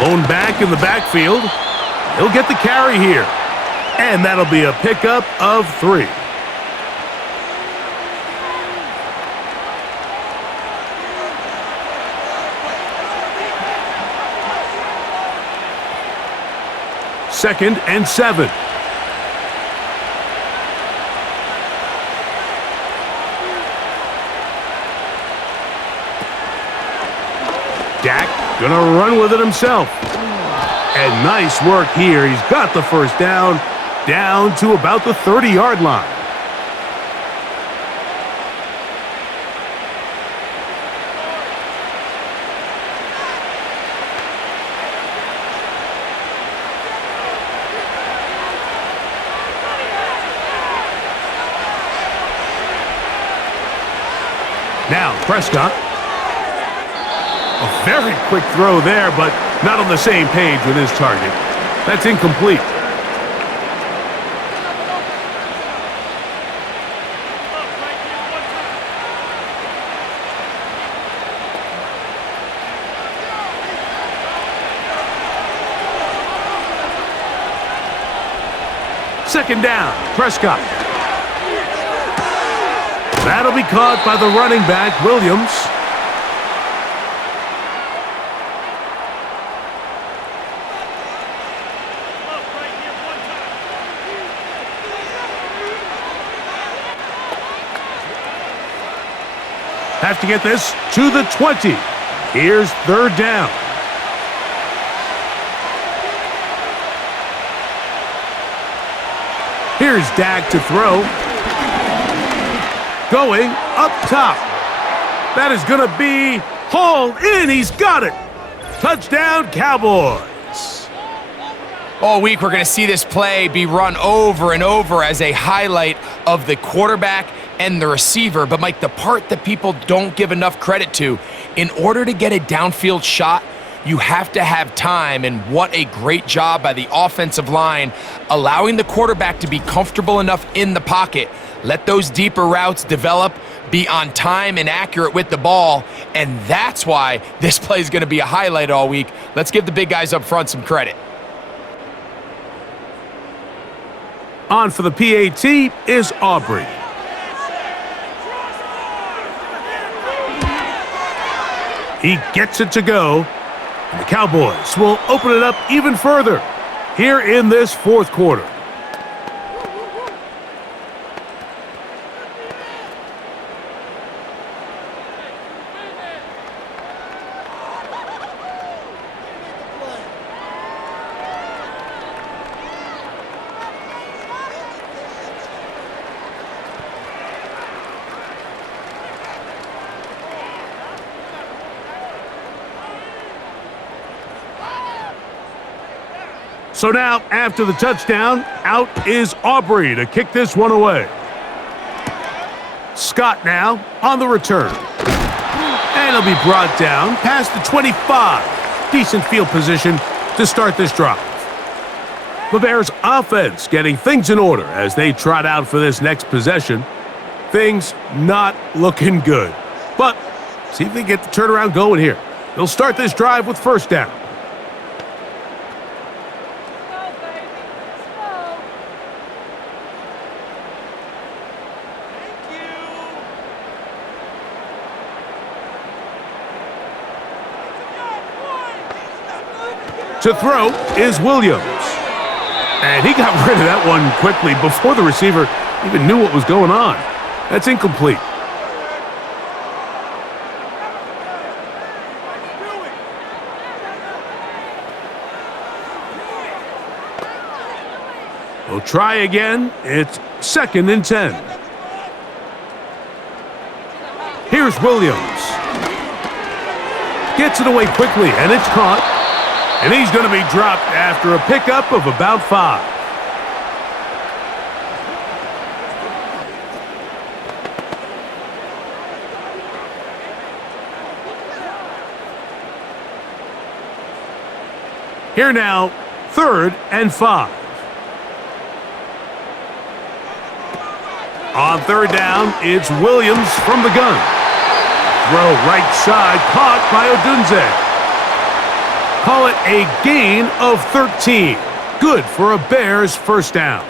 Lone back in the backfield. He'll get the carry here. And that'll be a pickup of 3. Second and 7. Dak gonna run with it himself. And nice work here. He's got the 1st down to about the 30-yard line. Now, Prescott. A very quick throw there, but not on the same page with his target. That's incomplete. Second down, Prescott. That'll be caught by the running back, Williams. Have to get this to the 20. Here's 3rd down. Here's Dak to throw. Going up top. That is going to be hauled in. He's got it. Touchdown, Cowboys. All week, we're going to see this play be run over and over as a highlight of the quarterback and the receiver. But, Mike, the part that people don't give enough credit to, in order to get a downfield shot, you have to have time, and what a great job by the offensive line, allowing the quarterback to be comfortable enough in the pocket. Let those deeper routes develop, be on time and accurate with the ball, and that's why this play is going to be a highlight all week. Let's give the big guys up front some credit. On for the PAT is Aubrey. He gets it to go, and the Cowboys will open it up even further here in this fourth quarter. So now, after the touchdown, out is Aubrey to kick this one away. Scott now on the return. And he'll be brought down past the 25. Decent field position to start this drive. The Bears' offense getting things in order as they trot out for this next possession. Things not looking good. But see if they get the turnaround going here. They'll start this drive with first down. To throw is Williams. And he got rid of that one quickly before the receiver even knew what was going on. That's incomplete. We'll try again. It's 2nd and 10. Here's Williams. Gets it away quickly, and it's caught. And he's going to be dropped after a pickup of about 5. Here now, 3rd and 5. On 3rd down, it's Williams from the gun. Throw right side, caught by Odunze. Call it a gain of 13. Good for a Bears first down.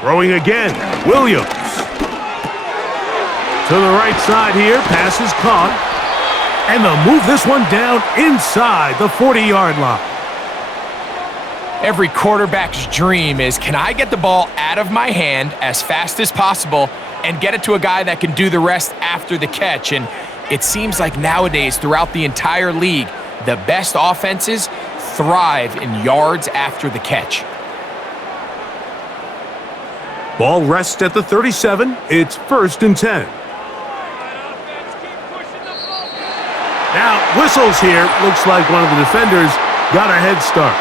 Throwing again, Williams. To the right side here, pass is caught. And they'll move this one down inside the 40-yard line. Every quarterback's dream is, can I get the ball out of my hand as fast as possible and get it to a guy that can do the rest after the catch? And it seems like nowadays, throughout the entire league, the best offenses thrive in yards after the catch. Ball rests at the 37. It's 1st and 10. Now, whistles here. Looks like one of the defenders got a head start.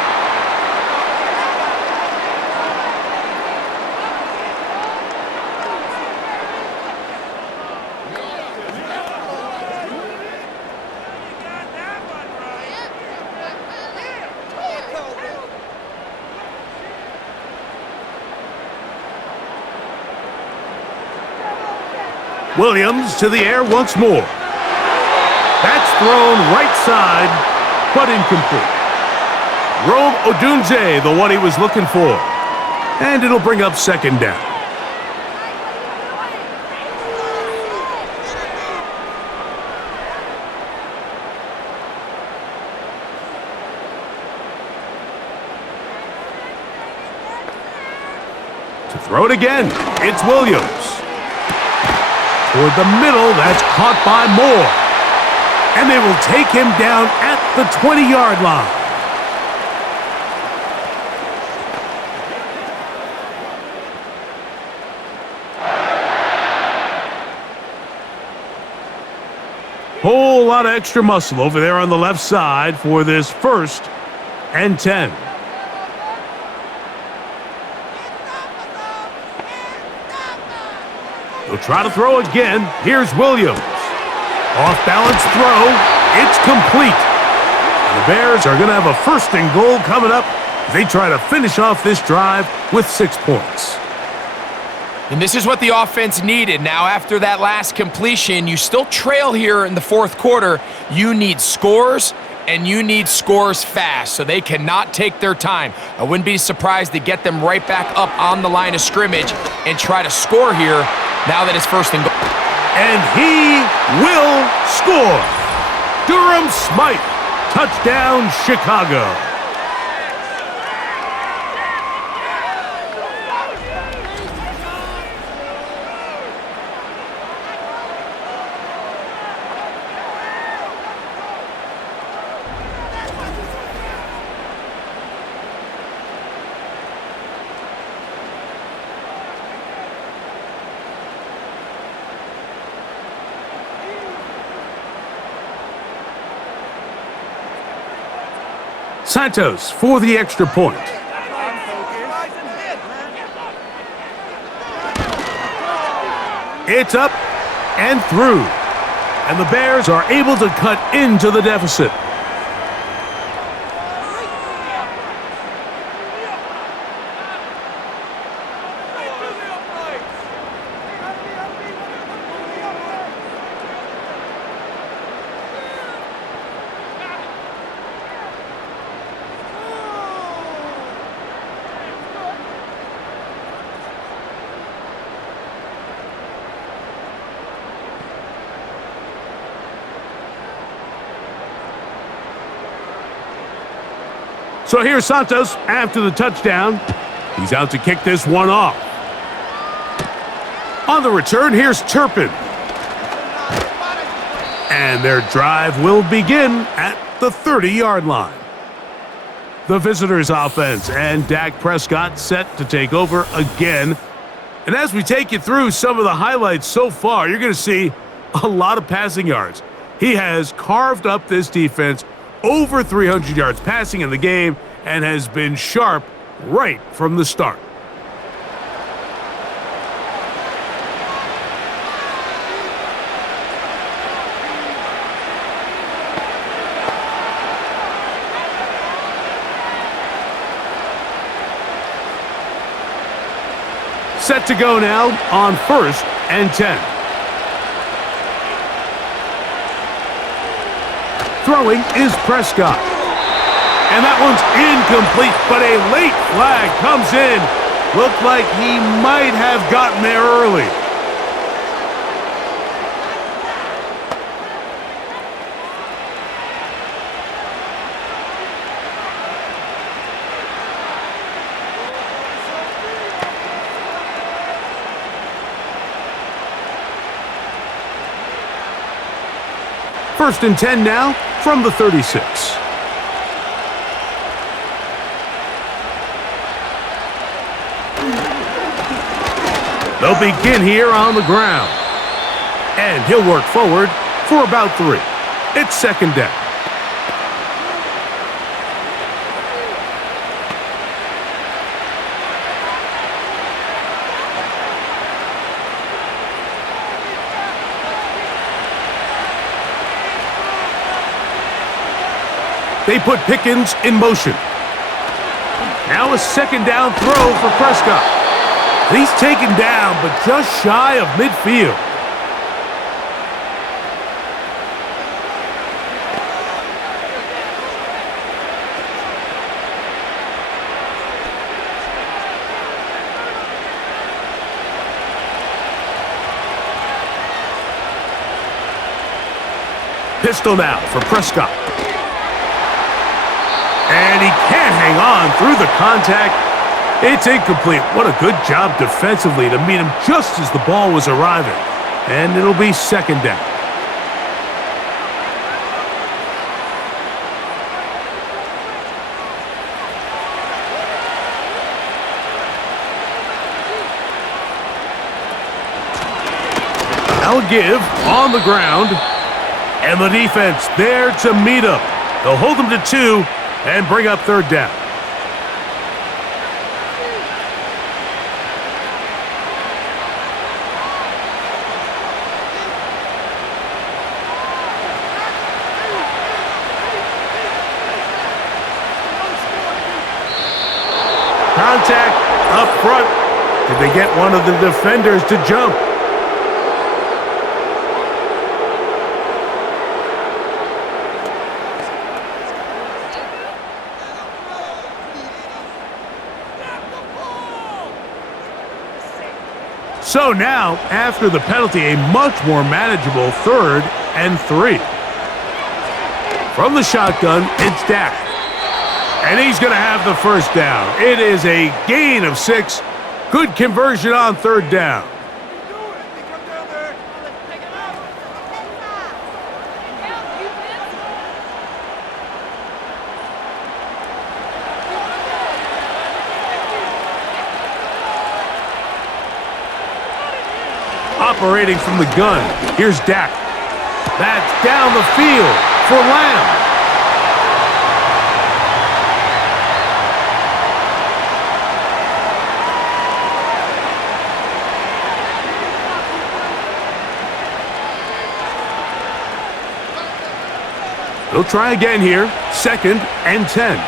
Williams to the air once more. That's thrown right side, but incomplete. Rome Odunze, the one he was looking for. And it'll bring up 2nd down. To throw it again, it's Williams. Toward the middle, that's caught by Moore. And they will take him down at the 20-yard line. Whole lot of extra muscle over there on the left side for this 1st and 10. They'll try to throw again. Here's Williams. Off-balance throw. It's complete. And the Bears are going to have a 1st and goal coming up. They try to finish off this drive with 6 points. And this is what the offense needed. Now, after that last completion, you still trail here in the fourth quarter. You need scores, and you need scores fast, so they cannot take their time. I wouldn't be surprised to get them right back up on the line of scrimmage and try to score here now that it's first and goal. And he will score. Durham Smythe, touchdown Chicago. Santos for the extra point. It's up and through. And the Bears are able to cut into the deficit. So here's Santos after the touchdown. He's out to kick this one off. On the return, here's Turpin. And their drive will begin at the 30-yard line. The visitors' offense and Dak Prescott set to take over again. And as we take you through some of the highlights so far, you're going to see a lot of passing yards. He has carved up this defense over 300 yards passing in the game and has been sharp right from the start. Set to go now on 1st and 10. Throwing is Prescott. And that one's incomplete, but a late flag comes in. Looked like he might have gotten there early. First and 10 now from the 36. They'll begin here on the ground. And he'll work forward for about 3. It's second down. They put Pickens in motion. Now a second down throw for Prescott. He's taken down, but just shy of midfield. Pistol now for Prescott. And he can't hang on through the contact. It's incomplete. What a good job defensively to meet him just as the ball was arriving. And it'll be second down. They'll give on the ground. And the defense there to meet him. They'll hold him to 2 and bring up third down. Contact up front. Did they get one of the defenders to jump? So now, after the penalty, a much more manageable 3rd and 3. From the shotgun, it's Dak. And he's going to have the first down. It is a gain of 6. Good conversion on 3rd down. Operating from the gun, here's Dak. That's down the field for Lamb. They'll try again here, 2nd and 10.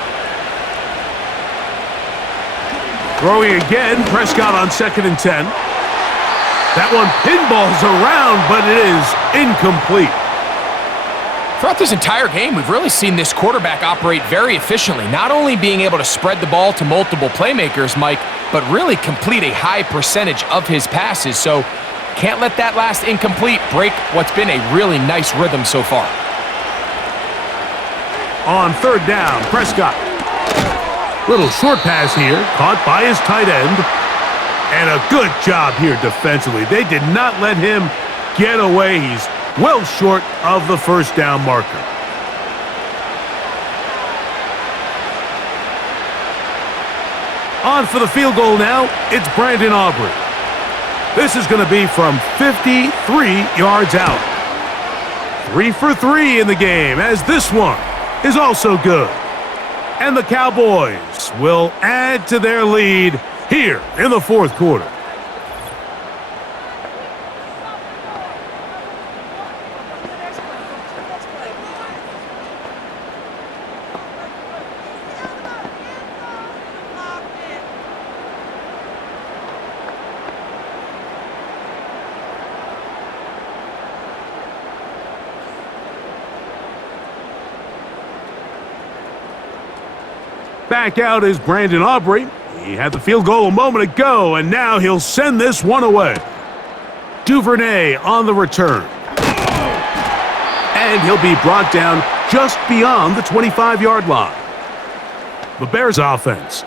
Throwing again, Prescott on 2nd and 10. That one pinballs around, but it is incomplete. Throughout this entire game, we've really seen this quarterback operate very efficiently, not only being able to spread the ball to multiple playmakers, Mike, but really complete a high percentage of his passes. So can't let that last incomplete break what's been a really nice rhythm so far. On 3rd down, Prescott. Little short pass here, caught by his tight end. And a good job here defensively. They did not let him get away. He's well short of the first down marker. On for the field goal now, it's Brandon Aubrey. This is going to be from 53 yards out. 3 for 3 in the game, as this one is also good. And the Cowboys will add to their lead here in the 4th quarter. Back out is Brandon Aubrey. He had the field goal a moment ago, and now he'll send this one away. Duvernay on the return. And he'll be brought down just beyond the 25-yard line. The Bears offense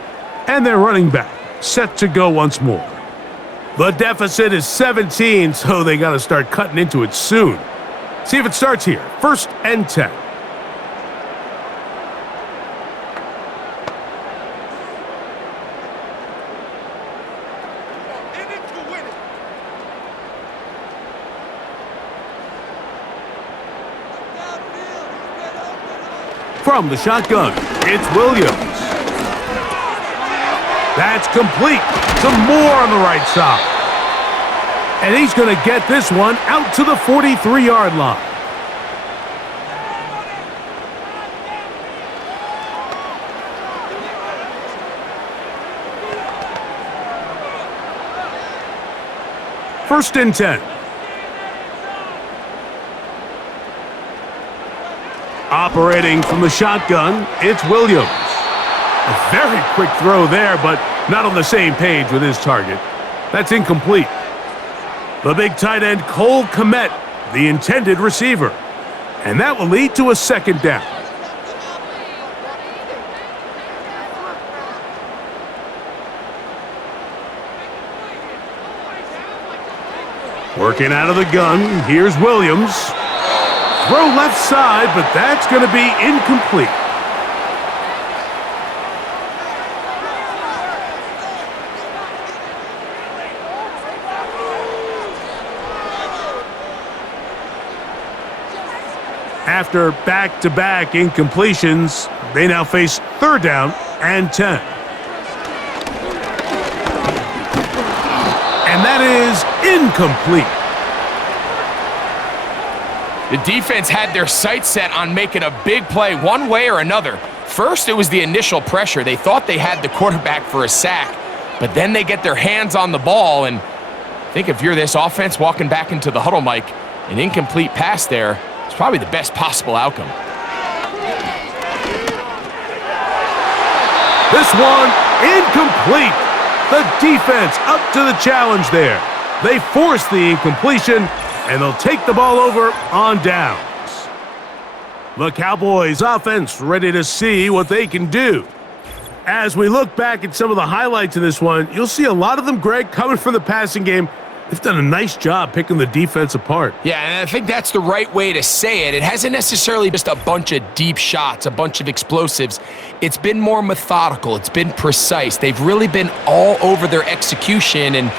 and their running back set to go once more. The deficit is 17, so they got to start cutting into it soon. See if it starts here. 1st and 10. From the shotgun, it's Williams. That's complete. Some more on the right side. And he's going to get this one out to the 43-yard line. First and 10. Operating from the shotgun, it's Williams. A very quick throw there, but not on the same page with his target. That's incomplete. The big tight end, Cole Kmet, the intended receiver. And that will lead to a 2nd down. Working out of the gun, here's Williams. Throw left side, but that's going to be incomplete. After back-to-back incompletions, they now face 3rd down and 10. And that is incomplete. The defense had their sights set on making a big play one way or another. First, it was the initial pressure. They thought they had the quarterback for a sack. but then they get their hands on the ball, and I think if you're this offense walking back into the huddle, Mike, an incomplete pass there is probably the best possible outcome. This one, incomplete. The defense up to the challenge there. They force the incompletion, and they'll take the ball over on downs. The Cowboys offense ready to see what they can do. As we look back at some of the highlights of this one, you'll see a lot of them, Greg, coming from the passing game. They've done a nice job picking the defense apart. Yeah, and I think that's the right way to say it. It hasn't necessarily just a bunch of deep shots, a bunch of explosives. It's been more methodical. It's been precise. They've really been all over their execution, and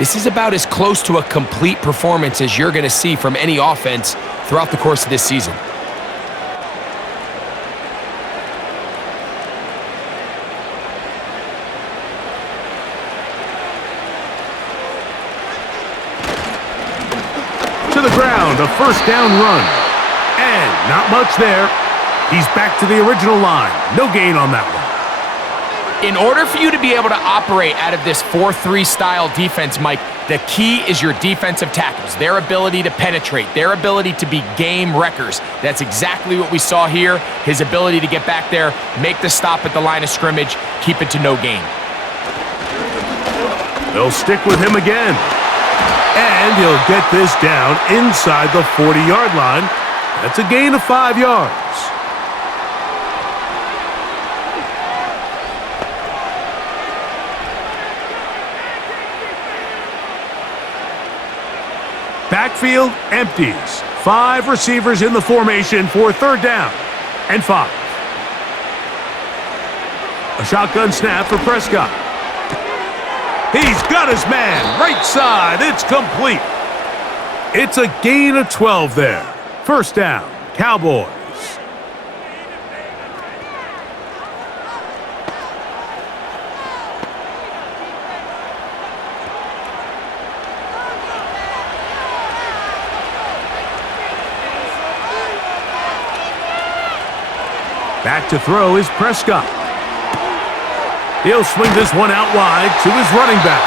this is about as close to a complete performance as you're going to see from any offense throughout the course of this season. To the ground, a first down run. And not much there. He's back to the original line. No gain on that one. In order for you to be able to operate out of this 4-3 style defense, Mike, the key is your defensive tackles, their ability to penetrate, their ability to be game wreckers. That's exactly what we saw here, his ability to get back there, make the stop at the line of scrimmage, keep it to no gain. They'll stick with him again. And he'll get this down inside the 40-yard line. That's a gain of 5 yards. Backfield empties. 5 receivers in the formation for third down and 5. A shotgun snap for Prescott. He's got his man right side. It's complete. It's a gain of 12 there. First down, Cowboys. Back to throw is Prescott. He'll swing this one out wide to his running back.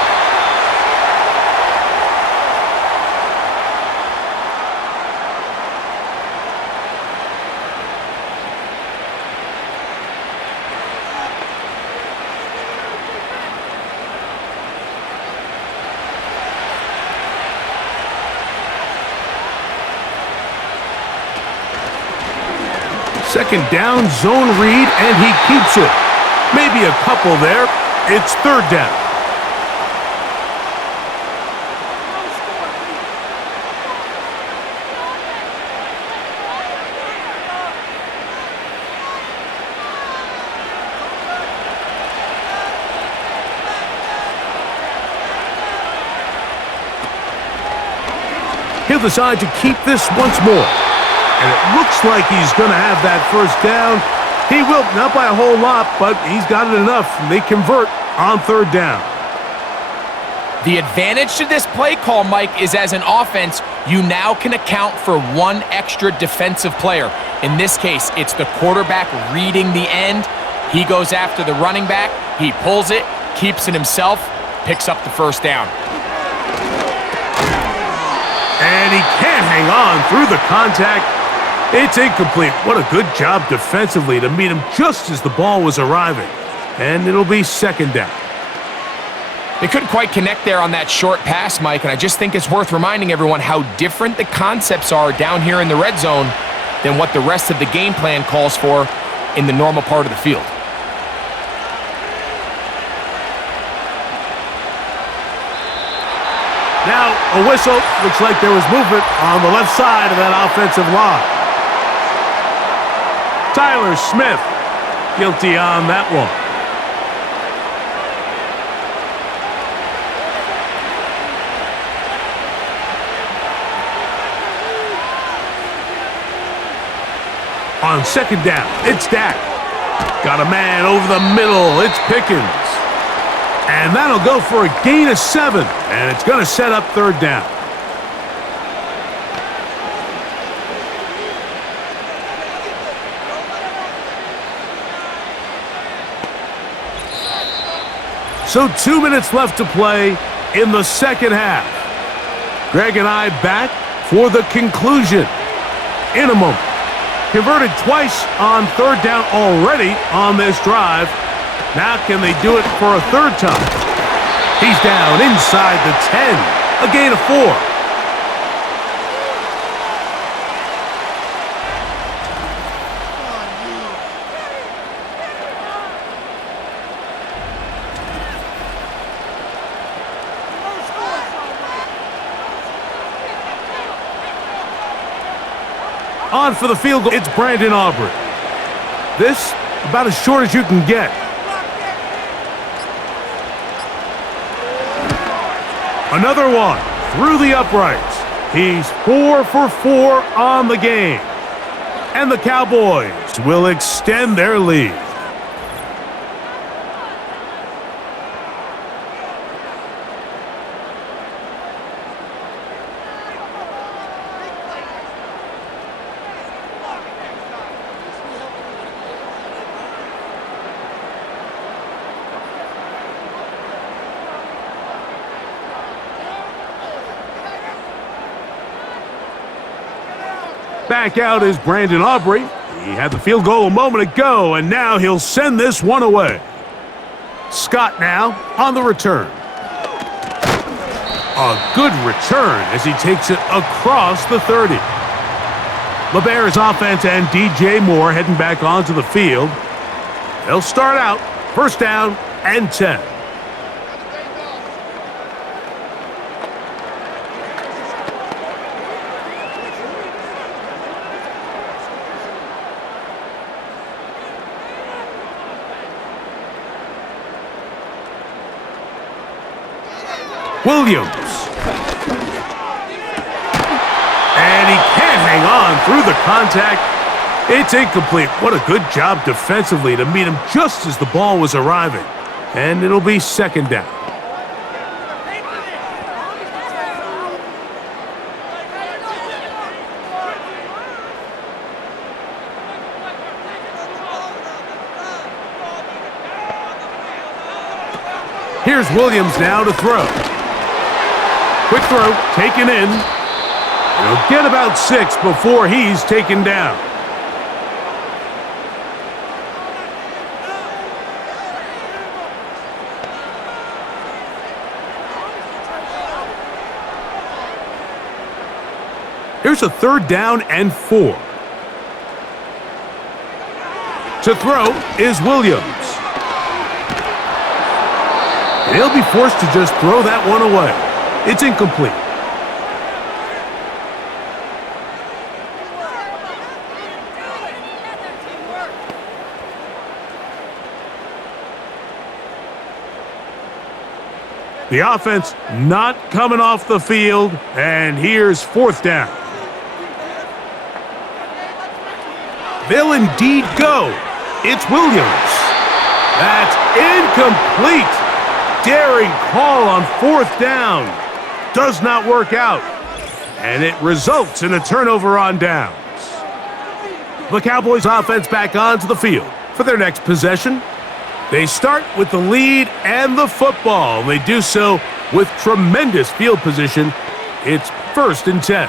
Second down, zone read, and he keeps it. Maybe a couple there. It's third down. He'll decide to keep this once more. And it looks like he's going to have that first down. He will, not by a whole lot, but he's got it enough. They convert on third down. The advantage to this play call, Mike, is as an offense, you now can account for one extra defensive player. In this case, it's the quarterback reading the end. He goes after the running back. He pulls it, keeps it himself, picks up the first down. And he can't hang on through the contact. It's incomplete. What a good job defensively to meet him just as the ball was arriving. And it'll be second down. They couldn't quite connect there on that short pass, Mike, and I just think it's worth reminding everyone how different the concepts are down here in the red zone than what the rest of the game plan calls for in the normal part of the field. Now, a whistle. Looks like there was movement on the left side of that offensive line. Tyler Smith, guilty on that one. On second down, it's Dak. Got a man over the middle. It's Pickens. And that'll go for a gain of 7. And it's going to set up third down. So 2 minutes left to play in the second half. Greg and I back for the conclusion in a moment. Converted twice on third down already on this drive. Now can they do it for a third time? He's down inside the 10. A gain of 4. On for the field goal, it's Brandon Aubrey. This, about as short as you can get. Another one through the uprights. He's 4 for 4 on the game. And the Cowboys will extend their lead. Back out is Brandon Aubrey. He had the field goal a moment ago, and now he'll send this one away. Scott now on the return. A good return as he takes it across the 30. The Bears offense and DJ Moore heading back onto the field. They'll start out first down and 10. Williams. And he can't hang on through the contact. It's incomplete. What a good job defensively to meet him just as the ball was arriving. And it'll be second down. Here's Williams now to throw. Quick throw, taken in. He'll get about 6 before he's taken down. Here's a third down and 4. To throw is Williams. And he'll be forced to just throw that one away. It's incomplete. The offense not coming off the field, and here's fourth down. They'll indeed go. It's Williams. That's incomplete. Daring call on fourth down. Does not work out. And it results in a turnover on downs. The Cowboys offense back onto the field for their next possession. They start with the lead and the football. They do so with tremendous field position. It's first and 10.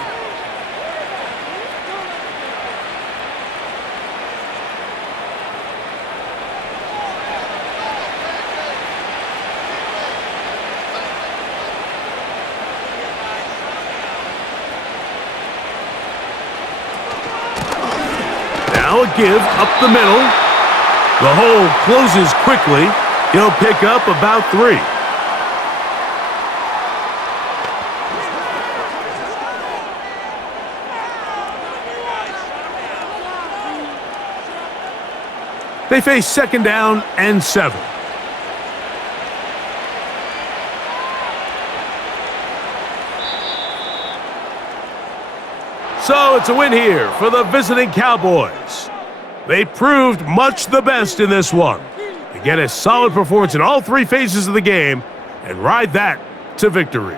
Now a give up the middle. The hole closes quickly. He'll pick up about 3. They face second down and 7. So it's a win here for the visiting Cowboys. They proved much the best in this one. They get a solid performance in all 3 phases of the game and ride that to victory.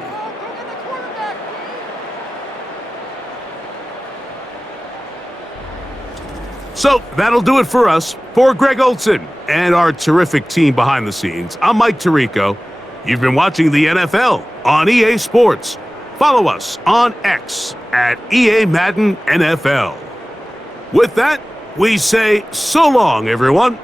So that'll do it for us. For Greg Olson and our terrific team behind the scenes, I'm Mike Tirico. You've been watching the NFL on EA Sports. Follow us on X at EA Madden NFL. With that, we say so long, everyone.